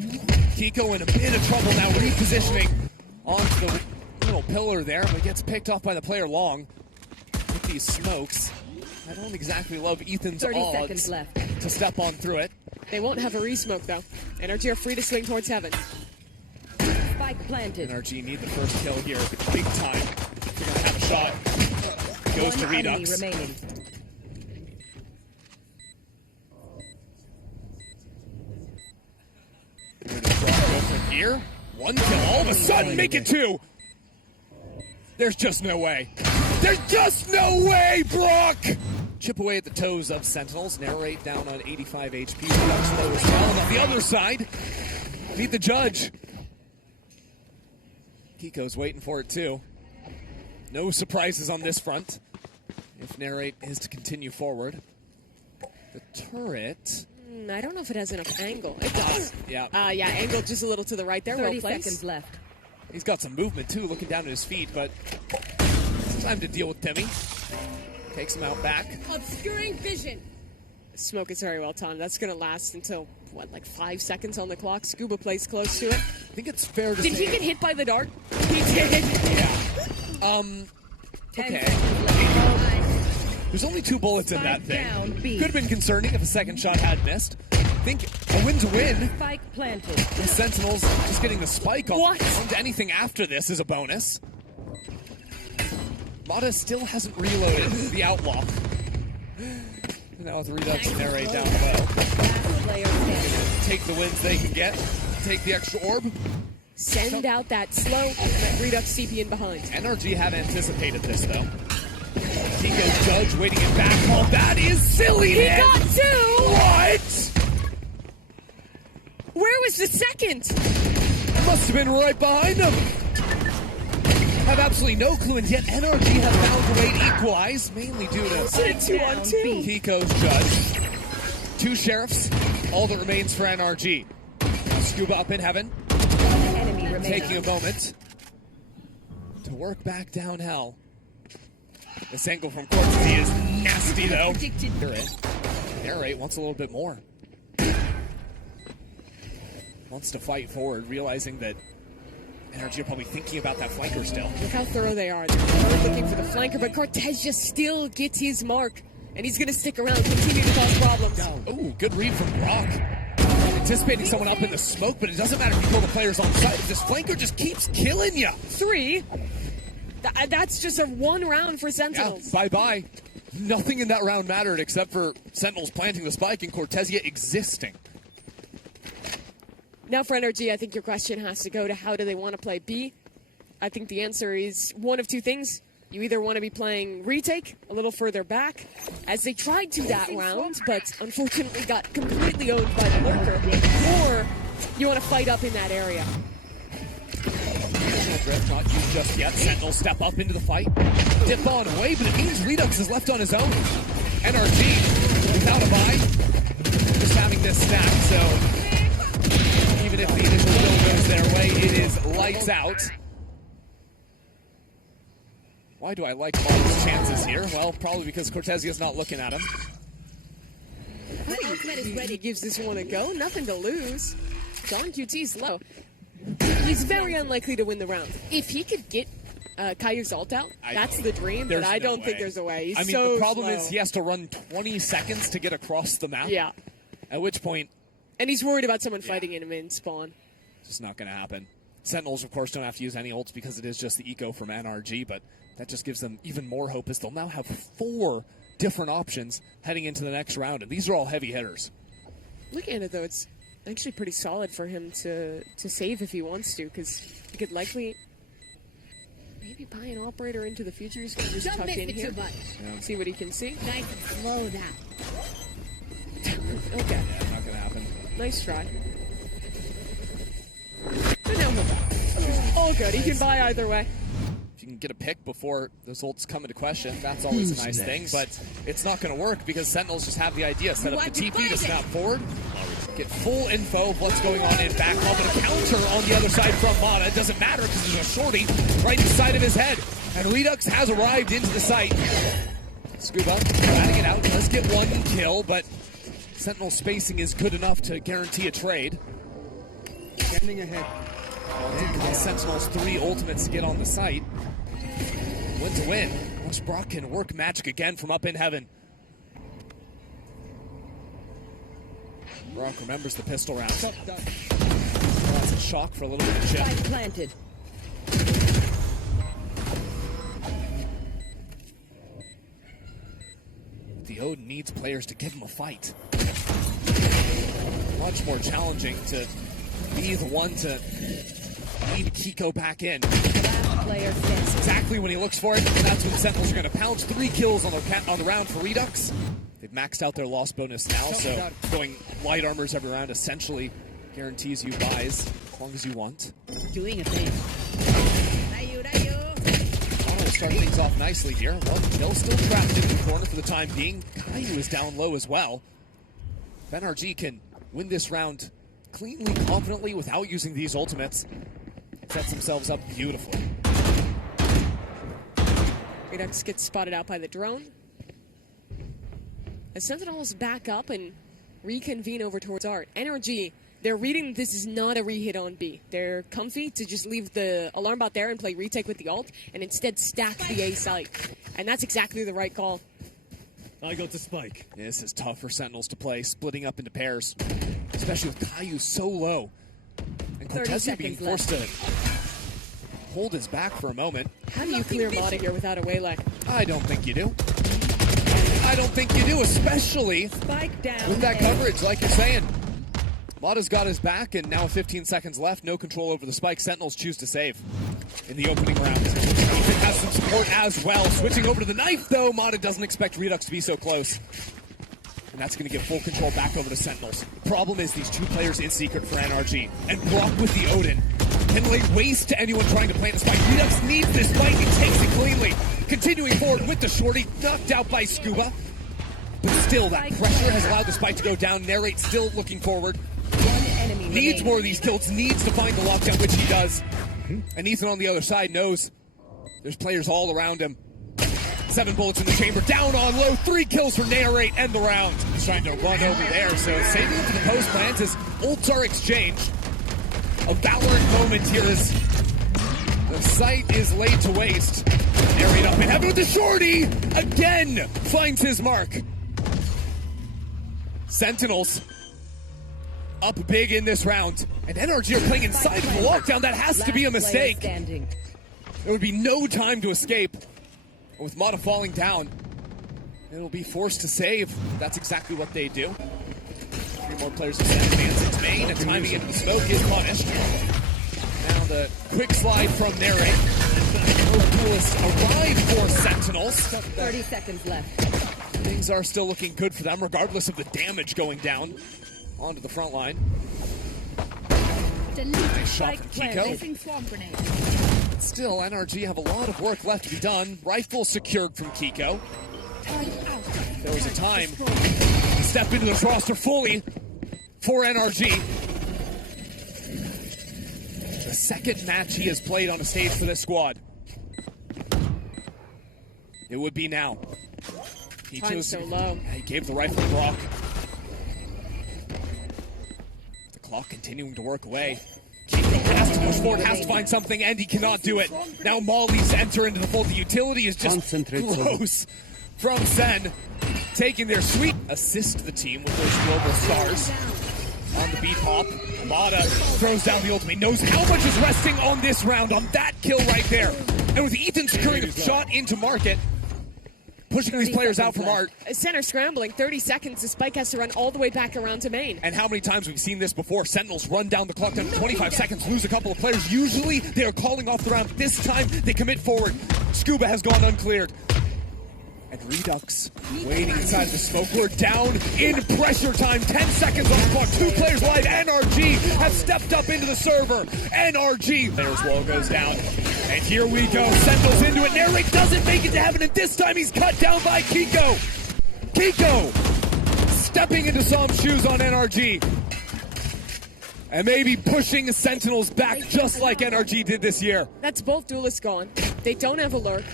Kiko in a bit of trouble now, repositioning onto the little pillar there, but gets picked off by the player long with these smokes. I don't exactly love Ethan's 30 odds seconds left. to step on through it. They won't have a re-smoke, though. NRG are free to swing towards heaven. Spike planted. NRG need the first kill here, big time. They're gonna have a shot. Goes to Redux. Remaining. From here, 1 kill, all of a sudden make it 2. There's just no way. There's just no way, Brock! Chip away at the toes of Sentinels. Narrate down on 85 HP. Redux low as well. And on the other side, beat the judge. Kiko's waiting for it too. No surprises on this front. If Narrate is to continue forward. The turret... I don't know if it has enough angle. It does. Yeah. Yeah, angle just a little to the right there. 30 well placed. seconds left. He's got some movement too, looking down at his feet, but it's time to deal with Timmy. Takes him out back. Obscuring vision. Smoke is very well timed. That's going to last until, what, like 5 seconds on the clock? Scuba plays close to it. I think it's fair to Did say... he get hit by the dart? He did. Yeah. Okay. There's only 2 bullets in that thing. Could have been concerning if a second shot had missed. I think a win's a win. Spike planted. The Sentinels just getting the spike on What? anything after this is a bonus. Mata still hasn't reloaded the Outlaw. Now with Redux and Narrate down below. Last player standing. Take the wins they can get. Take the extra orb. Send out that slow and let Redux CP in behind. NRG had anticipated this though. Kiko's judge waiting in back. Oh, that is silly, He man. got 2! What? Where was the second? Must have been right behind him. Have absolutely no clue, and yet NRG have found a way to equalize, mainly due to Is it a 2-on-2? Pico's judge. 2 sheriffs, all that remains for NRG. Scuba up in heaven, Enemy remaining. taking a moment to work back down hell. This angle from Cortezia is nasty, though. Narrate wants a little bit more. Wants to fight forward, realizing that NRG are probably thinking about that flanker still. Look how thorough they are. They're looking for the flanker, but Cortezia still gets his mark. And he's going to stick around, continue to cause problems. Oh, good read from Brock. Anticipating someone up in the smoke, but it doesn't matter if you kill the players on site. This flanker just keeps killing you. 3. That's just a 1 round for Sentinels. Yeah, bye-bye. Nothing in that round mattered except for Sentinels planting the spike and Cortezia existing. Now for NRG, I think your question has to go to how do they want to play B. I think the answer is one of 2 things. You either want to be playing retake a little further back, as they tried to that round, but unfortunately got completely owned by the lurker, or you want to fight up in that area. Drift not used just yet. Sentinels step up into the fight. Dip on away, but it means Redux is left on his own. NRG without a buy. Just having this stack, so even if the initial kill goes their way, it is lights out. Why do I like Mark's chances here? Well, probably because Cortezia's not looking at him. He gives this one a go. Nothing to lose. John QT's low. He's very unlikely to win the round. If he could get Caillou's ult out, that's the dream, but I don't think there's a way. He's so the problem slow. is he has to run 20 seconds to get across the map. Yeah. At which point... And he's worried about someone fighting him in spawn. It's not going to happen. Sentinels, of course, don't have to use any ults because it is just the eco from NRG, but that just gives them even more hope as they'll now have 4 different options heading into the next round, and these are all heavy hitters. Looking at it, though, it's actually pretty solid for him to save if he wants to, because he could likely maybe buy an operator into the future. He's going to just tuck in here, see what he can see. Nice and slow down. Okay. Yeah, not going to happen. Nice try. But now all good. He can buy either way. If you can get a pick before those ults come into question, that's always a nice thing, but it's not going to work because Sentinels just have the idea. Set up the TP to snap forward, get full info of what's going on in back hall, but a counter on the other side from Mata. It doesn't matter because there's a shorty right inside of his head, and Redux has arrived into the site. Scuba, batting it out, let's get 1 kill, but Sentinel spacing is good enough to guarantee a trade. Standing ahead. Sentinels 3 ultimates to get on the site. Win to win. Watch Brock can work magic again from up in heaven. Brock remembers the pistol round. That's a shock for a little bit of chip. Spike planted. The Odin needs players to give him a fight. Much more challenging to be the one to lead Kiko back in. Last player standing. Exactly when he looks for it, and that's when Sentinels are going to pounce. 3 kills on the round for Redux. They've maxed out their loss bonus now, so going light armors every round essentially guarantees you buys as long as you want. Doing a thing. I'll start things off nicely here. 1 kill, still trapped in the corner for the time being. Caillou is down low as well. If NRG can win this round cleanly, confidently, without using these ultimates, sets themselves up beautifully. Redux gets spotted out by the drone. As Sentinels back up and reconvene over towards Art. NRG, they're reading this is not a re-hit on B. They're comfy to just leave the alarm bot there and play retake with the ult, and instead stack the A site. And that's exactly the right call. I got the spike. This is tough for Sentinels to play, splitting up into pairs, especially with Caillou so low. And Cortezia being forced to hold his back for a moment. How do you clear Mata here without a waylay? I don't think you do. I don't think you do, especially Spike down. with that coverage, like you're saying. Mata's got his back, and now with 15 seconds left, no control over the spike. Sentinels choose to save in the opening round. Ethan has some support as well. Switching over to the knife, though. Mata doesn't expect Redux to be so close. And that's going to give full control back over to Sentinels. The problem is these 2 players in secret for NRG. And Brock with the Odin can lay waste to anyone trying to plant the spike. Redux needs this spike and takes it cleanly. Continuing forward with the shorty, knocked out by Scuba. But still, that pressure has allowed the spike to go down. Narrate still looking forward. Needs more of these kills, needs to find the lockdown, which he does. And Ethan on the other side knows there's players all around him. 7 bullets in the chamber, down on low, 3 kills for Narrate, end the round. He's trying to run over there, so saving it for the post plans as ults are exchanged. A Valorant moment here as the site is laid to waste. Narrate up in heaven with the shorty, again finds his mark. Sentinels up big in this round, and NRG are playing inside of the lockdown. That has to be a mistake. There would be no time to escape. With Mata falling down, it'll be forced to save. That's exactly what they do. 3 more players of advance into main, and timing into the smoke is punished. Now the quick slide from Narrate. No duelists arrive for Sentinels. 30 seconds left. Things are still looking good for them, regardless of the damage going down onto the front line. Nice shot from Kiko. Still, NRG have a lot of work left to be done. Rifle secured from Kiko. There was a time to step into the roster fully for NRG. The 2nd match he has played on a stage for this squad. It would be now. He chose so low. He gave the rifle to Brock. The clock continuing to work away. Kiko has to push forward, has to find something, and he cannot do it. Now Molly's enter into the fold. The utility is just close from Sen. Taking their sweet assist the team with those global stars. On the beat hop, Mata throws down the ultimate. Knows how much is resting on this round, on that kill right there. And with Ethan securing a shot into market, pushing these players out from Art. Center scrambling, 30 seconds. The spike has to run all the way back around to main. And how many times we've seen this before? Sentinels run down the clock down to 25 seconds, lose a couple of players. Usually they are calling off the round. This time they commit forward. Scuba has gone uncleared. And Redux waiting inside the smoke. We're down in pressure time. 10 seconds on the clock. 2 players live. NRG has stepped up into the server. NRG. There's wall goes down. And here we go. Sentinels into it. Narrate doesn't make it to heaven. And this time he's cut down by Kiko. Kiko stepping into some shoes on NRG. And maybe pushing the Sentinels back just like NRG did this year. That's both duelists gone. They don't have a lurk.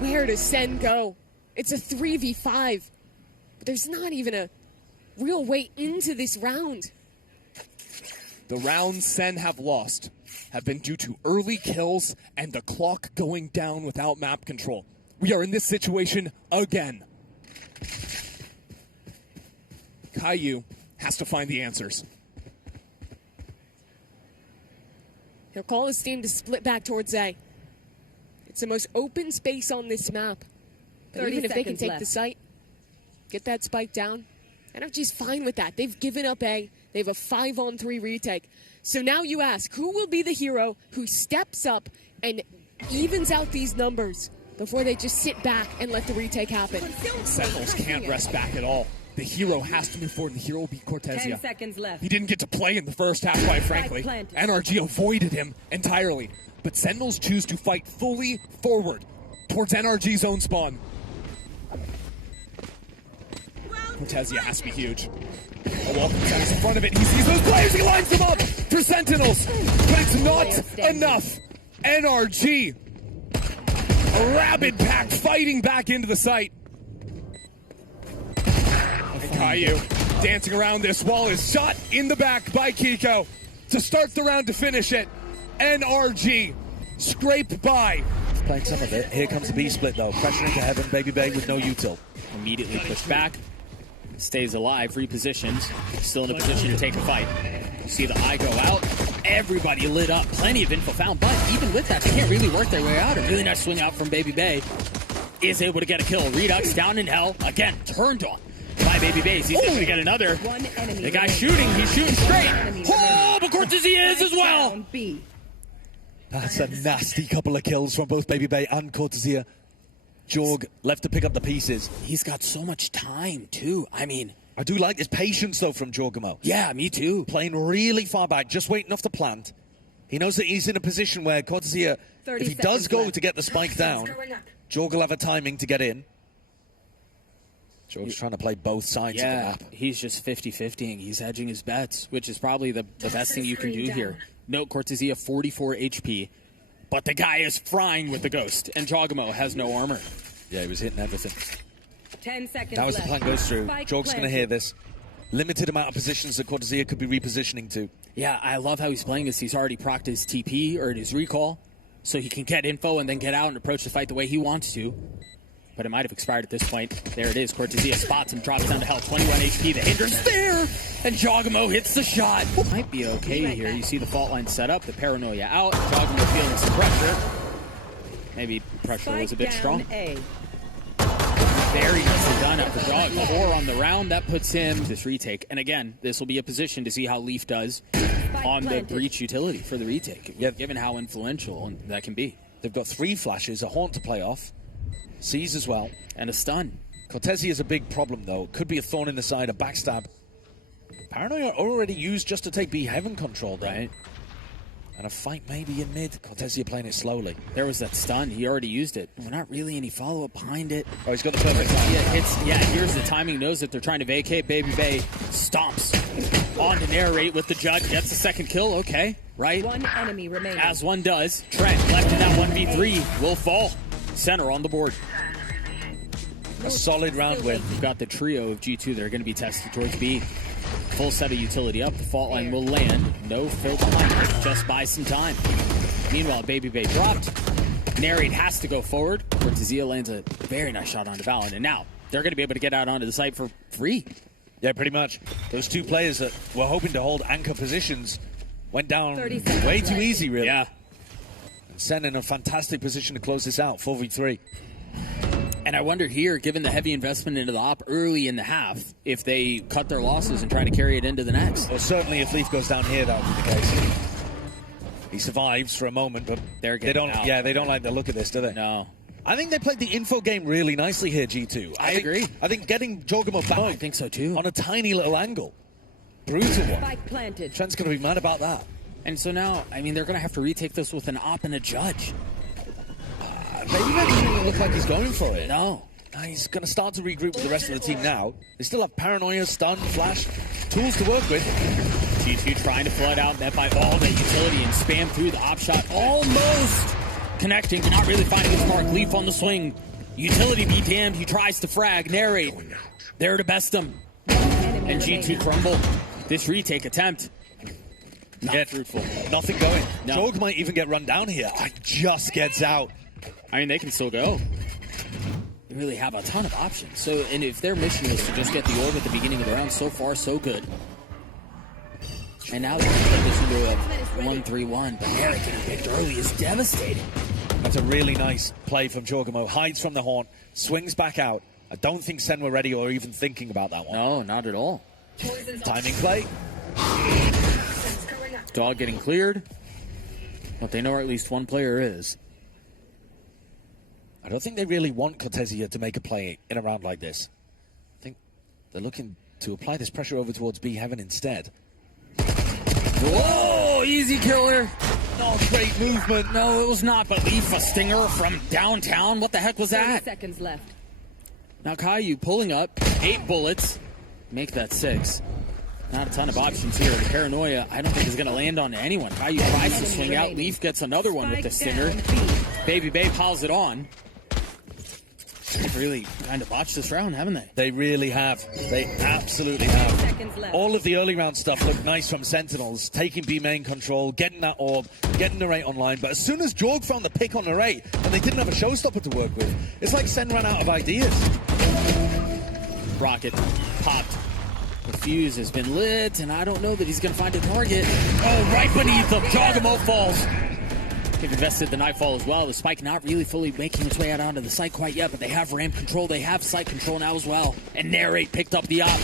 Where does Sen go? It's a 3v5. But there's not even a real way into this round. The rounds Sen have lost have been due to early kills and the clock going down without map control. We are in this situation again. Caillou has to find the answers. He'll call his team to split back towards A. It's the most open space on this map. But even if they can take the site, get that spike down, NRG's fine with that. They've given up A. They have a 5-on-3 retake. So now you ask, who will be the hero who steps up and evens out these numbers before they just sit back and let the retake happen? Sentinels can't rest back at all. The hero has to move forward, and the hero will be Cortezia. 10 seconds left. He didn't get to play in the first half, quite frankly. NRG avoided him entirely. But Sentinels choose to fight fully forward towards NRG's own spawn. Cortezia has to be huge. A welcome center's in front of it. He sees those players. He lines them up for Sentinels. But it's not enough. NRG, a rabid pack fighting back into the site. And Caillou dancing around this wall is shot in the back by Kiko to start the round to finish it. NRG scraped by. Playing some of it. Here comes the B split though. Pressure into heaven. Baby Bay with no util. Immediately pushed back. Stays alive, repositions. Still in a position to take a fight. You see the eye go out. Everybody lit up. Plenty of info found, but even with that, they can't really work their way out. A really nice swing out from Baby Bay. Is able to get a kill. Redux down in hell. Again, turned on by Baby Bay. He's able to get another. The guy's shooting. He's shooting straight. Oh, but Cortezia is as well. That's a nasty couple of kills from both Baby Bay and Cortezia. Jorg left to pick up the pieces. He's got so much time, too. I mean, I do like this patience, though, from Jorgamo. yeah, me too. Playing really far back, just waiting off the plant. He knows that he's in a position where Cortezia, 30 if he does seconds go left. to get the spike down, Jorg will have a timing to get in. Jorg's trying to play both sides of the Yeah, map. he's just 50-50ing. He's hedging his bets, which is probably the best thing you can do here. Note Cortezia 44 HP, but the guy is frying with the Ghost, and Jogamo has no armor. Yeah, he was hitting everything. 10 seconds That was the left. plan goes through. Spike Jorg's going to planted. hear this. Limited amount of positions that Cortezia could be repositioning to. Yeah, I love how he's playing this. He's already procced his TP or his recall, so he can get info and then get out and approach the fight the way he wants to. But it might have expired at this point. There it is. Cortezia spots him, drops down to health. 21 HP. The hindrance there, and Jogamo hits the shot. Might be okay here. You see the fault line set up, the paranoia out. Jogamo feeling some pressure. Maybe pressure was a bit Spike strong. down A. Very nicely done up for Jog. 4 on the round. That puts him this retake. And again, this will be a position to see how Leaf does on the planted. breach utility for the retake, Yeah. given how influential that can be. They've got 3 flashes, a haunt to play off. Sees as well. And a stun. Cortezia is a big problem, though. Could be a thorn in the side, a backstab. Paranoia already used just to take B Heaven control there. Right. And a fight maybe in mid. Cortezia playing it slowly. There was that stun. He already used it. Well, not really any follow-up behind it. Oh, he's got the perfect time. Yeah, here's the timing. Knows that they're trying to vacate. Baby Bay stomps on to narrate with the judge. Gets the second kill. Okay, right? One enemy remaining. As one does. Trent left in that 1v3 will fall. Center on the board. A solid round win. We've got the trio of G2 that are going to be tested towards B. Full set of utility up. The fault line will land. No fill behind it. Just buy some time. Meanwhile, Baby Bay dropped. Narrate has to go forward. Cortezia lands a very nice shot onto Valorant. And now they're going to be able to get out onto the site for free. Yeah, pretty much. Those 2 players that were hoping to hold anchor positions went down 30 seconds way too left. easy, really. Yeah. And Sen in a fantastic position to close this out, 4v3. And I wonder here, given the heavy investment into the op early in the half, if they cut their losses and try to carry it into the next. Well, certainly if Leaf goes down here, that would be the case. He survives for a moment, but They're they getting don't. out. Yeah, they don't like the look of this, do they? No. I think they played the info game really nicely here, G2. I agree. I think getting Jorgamo back I think so too. on a tiny little angle. Brutal one. Spike planted. Trent's going to be mad about that. And so now, I mean, they're going to have to retake this with an op and a judge. Maybe that doesn't look like he's going for it. No. He's going to start to regroup with the rest of the team now. They still have Paranoia, Stun, Flash, tools to work with. G2 trying to flood out, met by all the utility and spam through the op shot. Almost connecting, but not really finding his mark. Leaf on the swing. Utility be damned. He tries to frag. Narrate. There to best him. And G2 crumble. This retake attempt. Not fruitful. Nothing going. No. Jorg might even get run down here. Just gets out. I mean, they can still go. They really have a ton of options. So, and if their mission was to just get the orb at the beginning of the round, so far, so good. And now they're going to put this into a 1-3-1. But Eric getting picked early is devastating. That's a really nice play from Jorgamo. Hides from the haunt, swings back out. I don't think Sen were ready or even thinking about that one. No, not at all. Timing play. Dog getting cleared. But they know where at least one player is. I don't think they really want Cortezia to make a play in a round like this. I think they're looking to apply this pressure over towards B Heaven instead. Whoa, easy killer. Not great movement. No, it was not. But Leaf, a stinger from downtown. What the heck was 30 that? seconds left. Now Caillou pulling up. 8 bullets. Make that 6. Not a ton of options here. The paranoia, I don't think is going to land on anyone. Caillou tries to swing out. Leaf gets another one with the stinger. Baby Bay piles it on. They've really kind of botched this round, haven't they? They really have. They absolutely have. Seconds left. All of the early round stuff looked nice from Sentinels, taking B main control, getting that orb, getting Narrate online. But as soon as Jorg found the pick on Narrate, and they didn't have a showstopper to work with, it's like Sen ran out of ideas. Rocket popped. The fuse has been lit, and I don't know that he's going to find a target. Oh, right beneath him. Jogamo falls. They've invested the Nightfall as well. The spike not really fully making its way out onto the site quite yet, but they have ramp control. They have site control now as well. And Narrate picked up the op.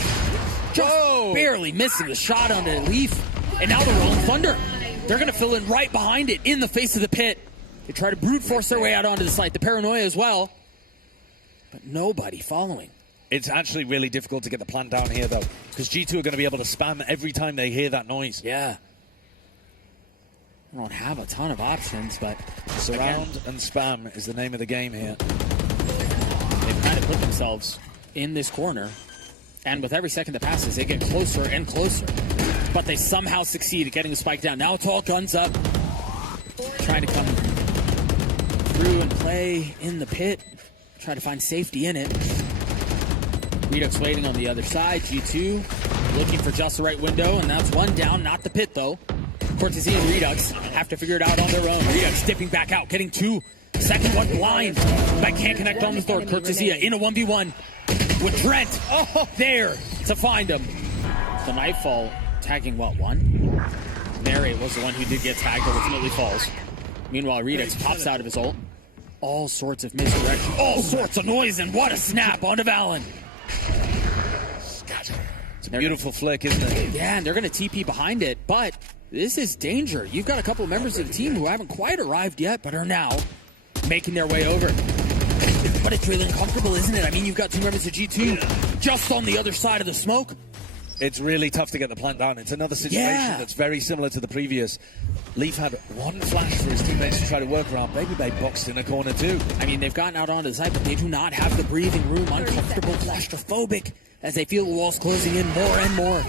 Just barely missing the shot onto Leaf. And now they're rolling Thunder. They're going to fill in right behind it in the face of the pit. They try to brute force their way out onto the site. The paranoia as well. but nobody following. It's actually really difficult to get the plant down here, though, because G2 are going to be able to spam every time they hear that noise. Yeah. I don't have a ton of options, but Surround and spam is the name of the game here. they've kind of put themselves in this corner, and with every second that passes, they get closer and closer. But they somehow succeed at getting the spike down. Now it's all guns up, trying to come through and play in the pit, try to find safety in it. Redux waiting on the other side. G2 looking for just the right window, and that's one down, not the pit though. Cortezia and Redux have to figure it out on their own. Redux dipping back out, getting two. Second one blind, but can't connect on the third. Cortezia in a 1v1 with Trent. Oh, there to find him. The Nightfall tagging what, one? Mary was the one who did get tagged, but ultimately falls. Meanwhile, Redux pops out of his ult. All sorts of misdirection, all sorts of noise, and what a snap onto Valen. It's a beautiful flick, isn't it? Yeah, and they're going to TP behind it, but this is danger. You've got a couple of members of the team who haven't quite arrived yet, but are now making their way over. But it's really uncomfortable, isn't it? I mean, you've got two members of G2 just on the other side of the smoke. It's really tough to get the plant down. It's another situation that's very similar to the previous. Leaf had one flash for his teammates to try to work around. Baby Bay boxed in a corner too. I mean, they've gotten out onto the side, but they do not have the breathing room. Uncomfortable, claustrophobic, as they feel the walls closing in more and more.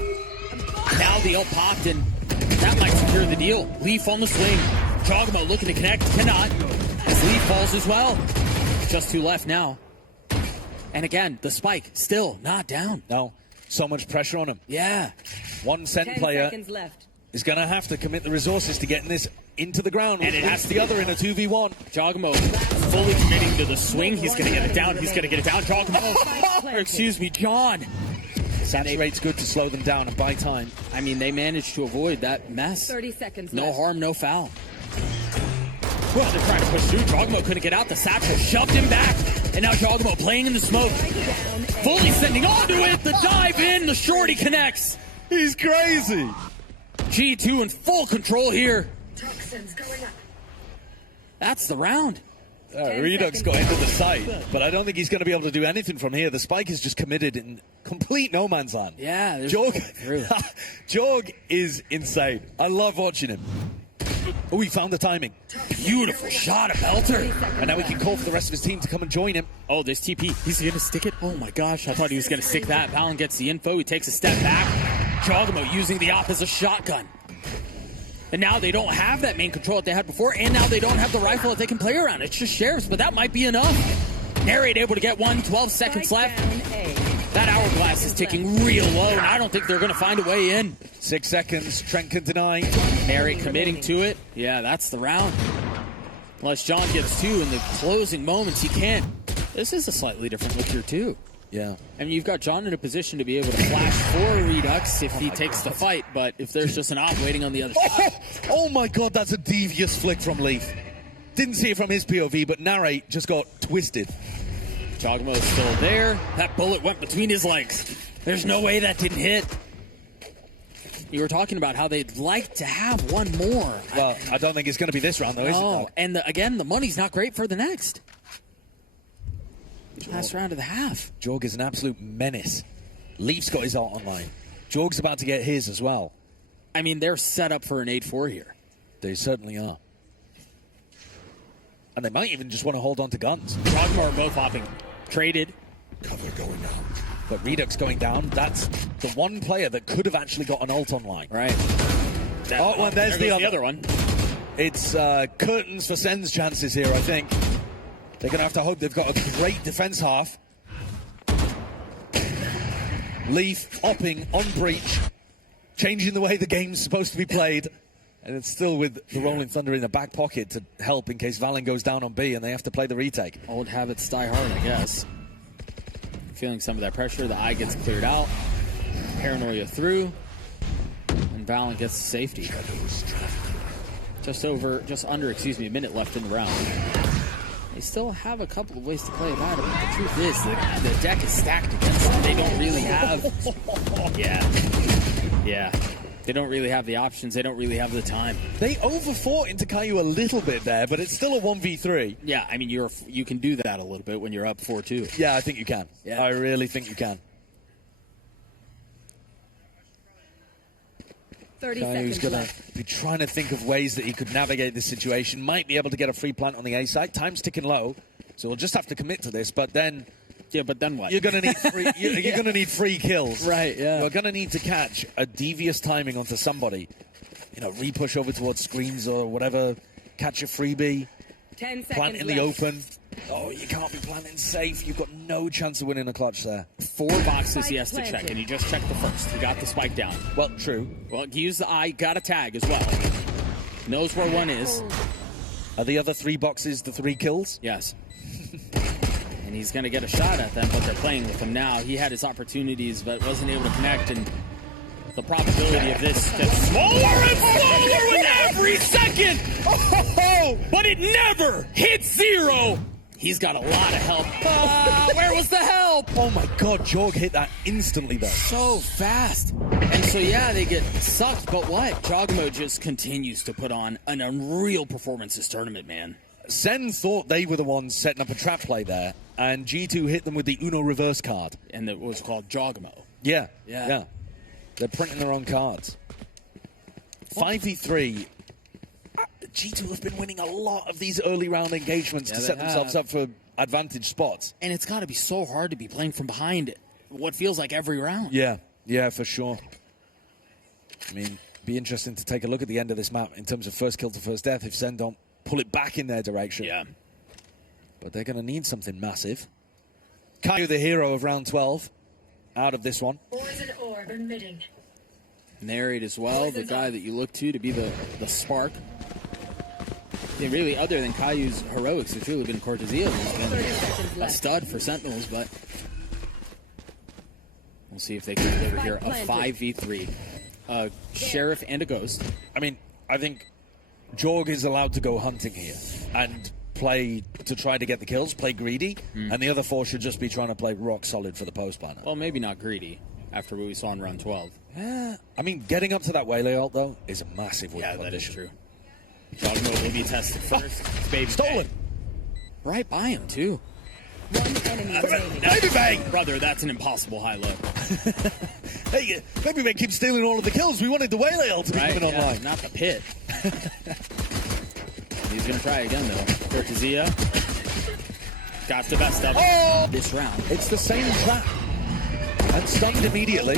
Now the ult popped, and that might secure the deal. Leaf on the swing. Jogamo looking to connect, cannot. As Leaf falls as well. Just two left now. And again, the spike still not down. No. So much pressure on him. Yeah. One Sen 10 player seconds left. is going to have to commit the resources to getting this into the ground. And it has the other in a 2v1. Jogamo fully committing to the swing. He's going to get it down. He's going to get it down. Jogamo. Or excuse me, John. Saturate's good to slow them down and buy time. I mean, they managed to avoid that mess. 30 seconds No left. harm, no foul. Well, they're trying to push through. Jogamo couldn't get out. The satchel shoved him back. And now Jogamo playing in the smoke. Fully sending onto it. The dive in. The shorty connects. He's crazy. G2 in full control here. That's the round. Redux got into the site, but I don't think he's going to be able to do anything from here. The spike is just committed in complete no man's land. Yeah, Jorg is insane. I love watching him. Oh, he found the timing. Beautiful shot, a belter. And now we can call for the rest of his team to come and join him. Oh, this TP. He's going to stick it. Oh my gosh, I thought he was going to stick that. Valen gets the info. He takes a step back. Jogamo using the op as a shotgun. And now they don't have that main control that they had before, and now they don't have the rifle that they can play around. It's just sheriffs, but that might be enough. Narrate able to get one, 12 seconds left. That hourglass is ticking real low, and I don't think they're going to find a way in. 6 seconds, Trent can deny. Narrate committing to it. Yeah, that's the round. Unless John gets two in the closing moments, he can't. This is a slightly different look here, too. Yeah. I mean, you've got John in a position to be able to flash for Redux if he takes the fight, but if there's just an op waiting on the other side. Oh my god, that's a devious flick from Leaf. Didn't see it from his POV, but Narrate just got twisted. Jogamo is still there. That bullet went between his legs. There's no way that didn't hit. You were talking about how they'd like to have one more. Well, I don't think it's going to be this round, though, is it? No, and again, the money's not great for the next. Last round of the half. Jorg is an absolute menace. Leaf's got his ult online. Jorg's about to get his as well. I mean, they're set up for an 8-4 here. They certainly are. And they might even just want to hold on to guns. Jogamo are both hopping. Traded. Cover going down. But Redux going down, that's the one player that could have actually got an ult online. Right. Oh, well, there's the other one. It's curtains for Sen's chances here, I think. They're going to have to hope they've got a great defense half. Leaf opping on breach, changing the way the game's supposed to be played. And it's still with the Rolling Thunder in the back pocket to help in case Valen goes down on B and they have to play the retake. Old habits die hard, I guess. Feeling some of that pressure. The eye gets cleared out. Paranoia through. And Valen gets safety. Just under, a minute left in the round. They still have a couple of ways to play about it, but the truth is the deck is stacked against them. They don't really have... Yeah. They don't really have the options. They don't really have the time. They overfought into Caillou a little bit there, but it's still a 1v3. Yeah, I mean, you can do that a little bit when you're up 4-2. Yeah, I think you can. Yeah. I really think you can. 30 Caillou's seconds going to left. be trying to think of ways that he could navigate this situation. Might be able to get a free plant on the A side. Time's ticking low, so we'll just have to commit to this. But then, Yeah, but then what? you're going to need you're going to need free kills. Right, yeah. You're going to need to catch a devious timing onto somebody. You know, re-push over towards screens or whatever. Catch a freebie. 10 seconds Plant in the left. open. Oh, you can't be planting safe. You've got no chance of winning a clutch there. 4 boxes he has to Spike check, and he just checked the first. He got the spike down. Well, true. Well, he used the eye, got a tag as well. Knows where one is. Are the other 3 boxes the 3 kills? Yes. And he's going to get a shot at them, but they're playing with him now. He had his opportunities, but wasn't able to connect, and the probability of this gets smaller and smaller with every second! But it never hits 0! He's got a lot of help. Where was the help? Oh my god, Jorg hit that instantly though. So fast. And so, yeah, they get sucked, but what? Jogmo just continues to put on an unreal performance this tournament, man. Sen thought they were the ones setting up a trap play there, and G2 hit them with the Uno reverse card. And it was called Jogmo. Yeah. Yeah. They're printing their own cards. 5v3. G2 have been winning a lot of these early round engagements Yeah, to they set themselves have. up for advantage spots. And it's got to be so hard to be playing from behind what feels like every round. Yeah, for sure. I mean, be interesting to take a look at the end of this map in terms of first kill to first death if Sen don't pull it back in their direction. Yeah. But they're going to need something massive. Caillou, the hero of round 12, out of this one. Poison orb emitting. Narrate as well, the guy that you look to be the spark. Yeah, really, other than Caillou's heroics, it's really been Cortezia who's 30 seconds been a left. stud for Sentinels, but we'll see if they can deliver here. A 5v3. A Sheriff and a Ghost. I mean, I think Jorg is allowed to go hunting here and play to try to get the kills, play greedy, and the other 4 should just be trying to play rock solid for the post banner. Well, maybe not greedy after what we saw in round 12. Yeah, I mean, getting up to that waylay ult, though, is a massive win Yeah, that is condition. true. Jogmo will be tested first. It's Baby Stolen! Bay. Right by him, too. One enemy remaining. Baby Bang! Brother, that's an impossible high low. Hey, Baby Bang keeps stealing all of the kills. We wanted the waylay ult to be Right? coming Yeah, online. not the pit. He's going to try again, though. Cortezia got the best of this round. It's the same trap. And stunned immediately.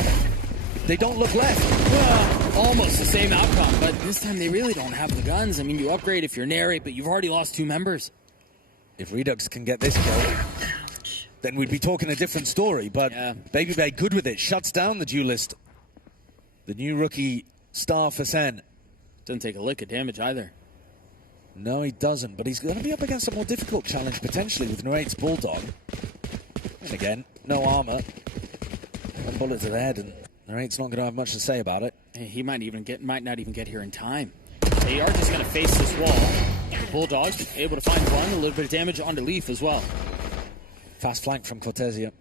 They don't look left. Almost the same outcome, but this time they really don't have the guns. I mean, you upgrade if you're narrate, but you've already lost 2 members. If Redux can get this kill, then we'd be talking a different story. But Yeah. Baby Bay, good with it. Shuts down the duelist. The new rookie star for Sen. Doesn't take a lick of damage either. No, he doesn't. But he's going to be up against a more difficult challenge, potentially, with Narrate's Bulldog. And again, no armor. One bullet to the head, and Narrate's not going to have much to say about it. Hey, he might not even get here in time. They are just going to face this wall. The Bulldog able to find one, a little bit of damage onto Leaf as well. Fast flank from Cortezia.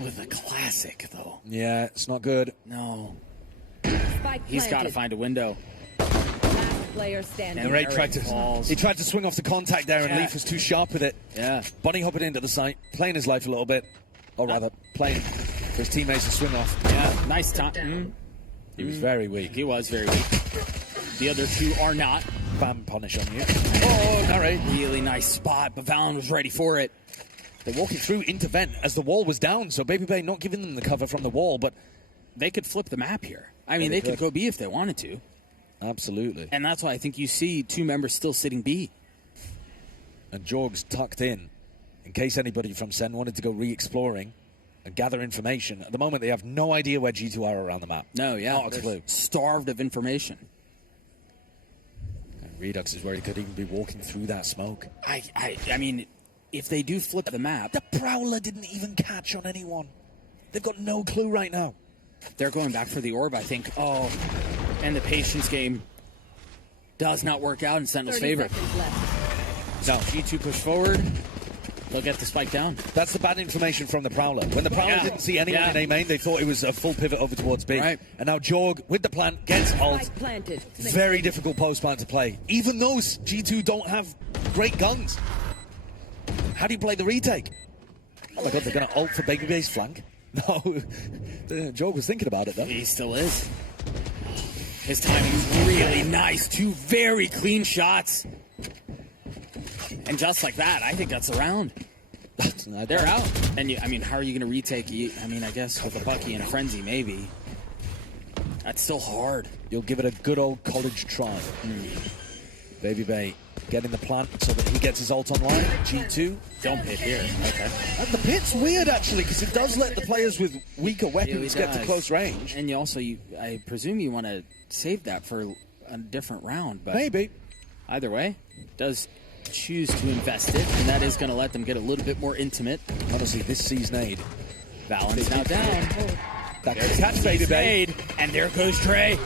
With a classic, though. Yeah, it's not good. No. Spike He's got to planted. find a window. Last player standing. And Narrate tried falls. he tried to swing off the contact there, and Yeah. Leaf was too sharp with it. Yeah. Bunny hopping into the site, playing his life a little bit. Or rather, playing for his teammates to swing off. Yeah. Nice time. He was very weak. He was very weak. The other 2 are not. Bam punish on you. Oh, Narrate. Really nice spot, but Valen was ready for it. They're walking through into vent as the wall was down, so Baby Bay not giving them the cover from the wall, but They could flip the map here. I mean, they they could could. go B if they wanted to. absolutely. And that's why I think you see 2 members still sitting B. And Jorg's tucked in case anybody from Sen wanted to go re-exploring and gather information. At the moment, they have no idea where G2 are around the map. No, yeah. Not a they're clue. starved of information. And Redux is where he could even be walking through that smoke. I mean, if they do flip the map, The Prowler didn't even catch on anyone. They've got no clue right now. they're going back for the orb, I think. Oh, and the patience game does not work out in Sentinel's 30 favor. seconds left. So G2 push forward. They'll get the spike down. That's the bad information from the Prowler. When the Prowler didn't see anyone in A main, they thought it was a full pivot over towards B. Right. And now Jorg, with the plant, gets ult. Spike planted. Very difficult post plant to play. Even those G2 don't have great guns. How do you play the retake? Oh my god, they're going to ult for Baby Bay's flank. No, Jorg was thinking about it though. He still is. His timing's really nice. 2 very clean shots. And just like that, I think that's a round. They're out. And I mean, how are you going to retake? I mean, I guess with a Bucky and a Frenzy, maybe. That's still hard. You'll give it a good old college try. Baby Bay getting the plant so that he gets his ult online. G2. Don't pit here. Okay. And the pit's weird, actually, because it does let the players with weaker weapons get to close range. And you also, I presume you want to save that for a different round. But Maybe. either way, does choose to invest it, and that is going to let them get a little bit more intimate. Honestly, this sees nade. Valent's now down. That could catch Baby Bay. And there goes Trey.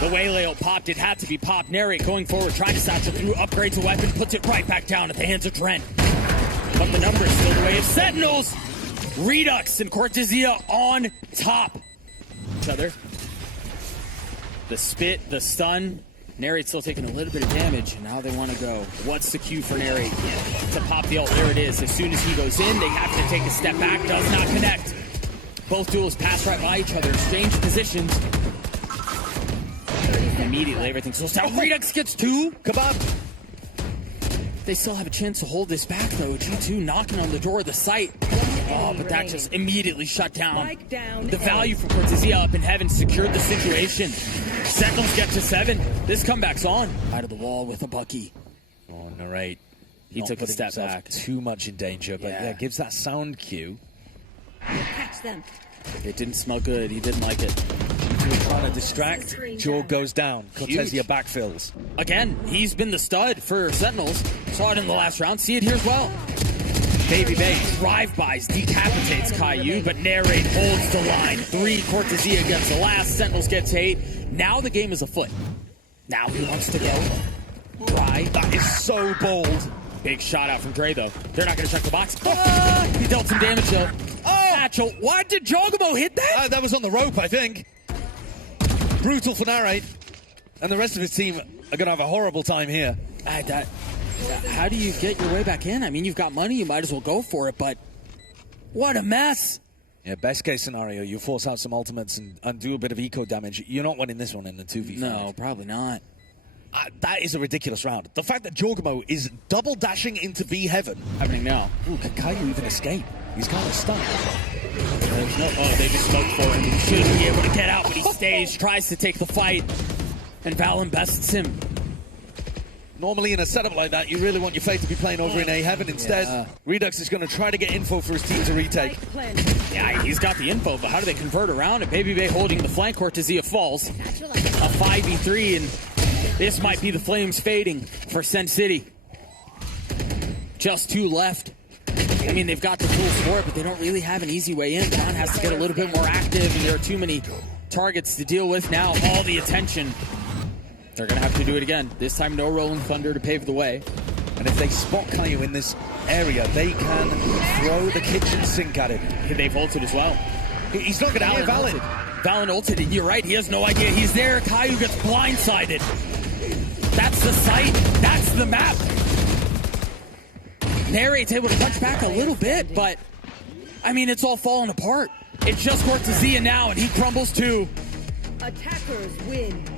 The waylay popped. It had to be popped. Narrate going forward, trying to satchel through, upgrades a weapon, puts it right back down at the hands of Trent. But the numbers still the way of Sentinels. Redux and Cortezia on top. Each other. The spit, the stun. Narrate's still taking a little bit of damage, and now they want to go. What's the cue for Narrate? To pop the ult, there it is. As soon as he goes in, they have to take a step back, does not connect. Both duels pass right by each other, exchange positions. Immediately, everything slows down. Redux gets 2. Kebab. They still have a chance to hold this back, though. G2 knocking on the door of the site. Oh, but that just immediately shut down. Spike down. The value for Cortezia up in heaven secured the situation. Sentinels get to 7. This comeback's on. Out of the wall with a Bucky. Oh, Narrate. He took a putting step himself back. Too much in danger, but Yeah. yeah, gives that sound cue. Catch them. It didn't smell good. He didn't like it. Trying to distract. Jorg goes down. Cortezia backfills. Again, he's been the stud for Sentinels. Saw it in the last round. See it here as well. Baby Bay drive-bys, decapitates Caillou, but Narrate holds the line. 3, Cortezia gets the last. Sentinels gets 8. Now the game is afoot. Now he wants to go. Dry. That is so bold. Big shot out from Dre, though. They're not going to check the box. He dealt some damage, though. Satchel. Why did Jogamo hit that? That was on the rope, I think. Brutal for Narrate. And the rest of his team are going to have a horrible time here. How do you get your way back in? I mean, you've got money. You might as well go for it, but what a mess. Yeah, best case scenario, you force out some ultimates and do a bit of eco damage. You're not winning this one in the 2v5. No, probably not. That is a ridiculous round. The fact that Jorgamo is double dashing into B heaven. Happening now. Ooh, can Caillou even escape? He's kind of stuck. They just smoked for him. He should be able to get out, but he stays, tries to take the fight, and Val bests him. Normally in a setup like that, you really want your fate to be playing over in A heaven. Instead, Redux is going to try to get info for his team to retake. Yeah, he's got the info, but how do they convert around it? Baby Bay holding the flank, Cortezia falls. A 5v3, and this might be the flames fading for Sen City. Just 2 left. I mean, they've got the tools for it, but they don't really have an easy way in. John has to get a little bit more active, and there are too many targets to deal with now. All the attention. They're going to have to do it again. This time, no Rolling Thunder to pave the way. And if they spot Caillou in this area, they can throw the kitchen sink at him. They've ulted as well. He's not going to hear Valent. Valent ulted, and you're right, he has no idea he's there. Caillou gets blindsided. That's the site. That's the map. Narrate's able to punch back a little bit, but, I mean, it's all falling apart. It's just Cortezia now, and he crumbles too. Attackers win.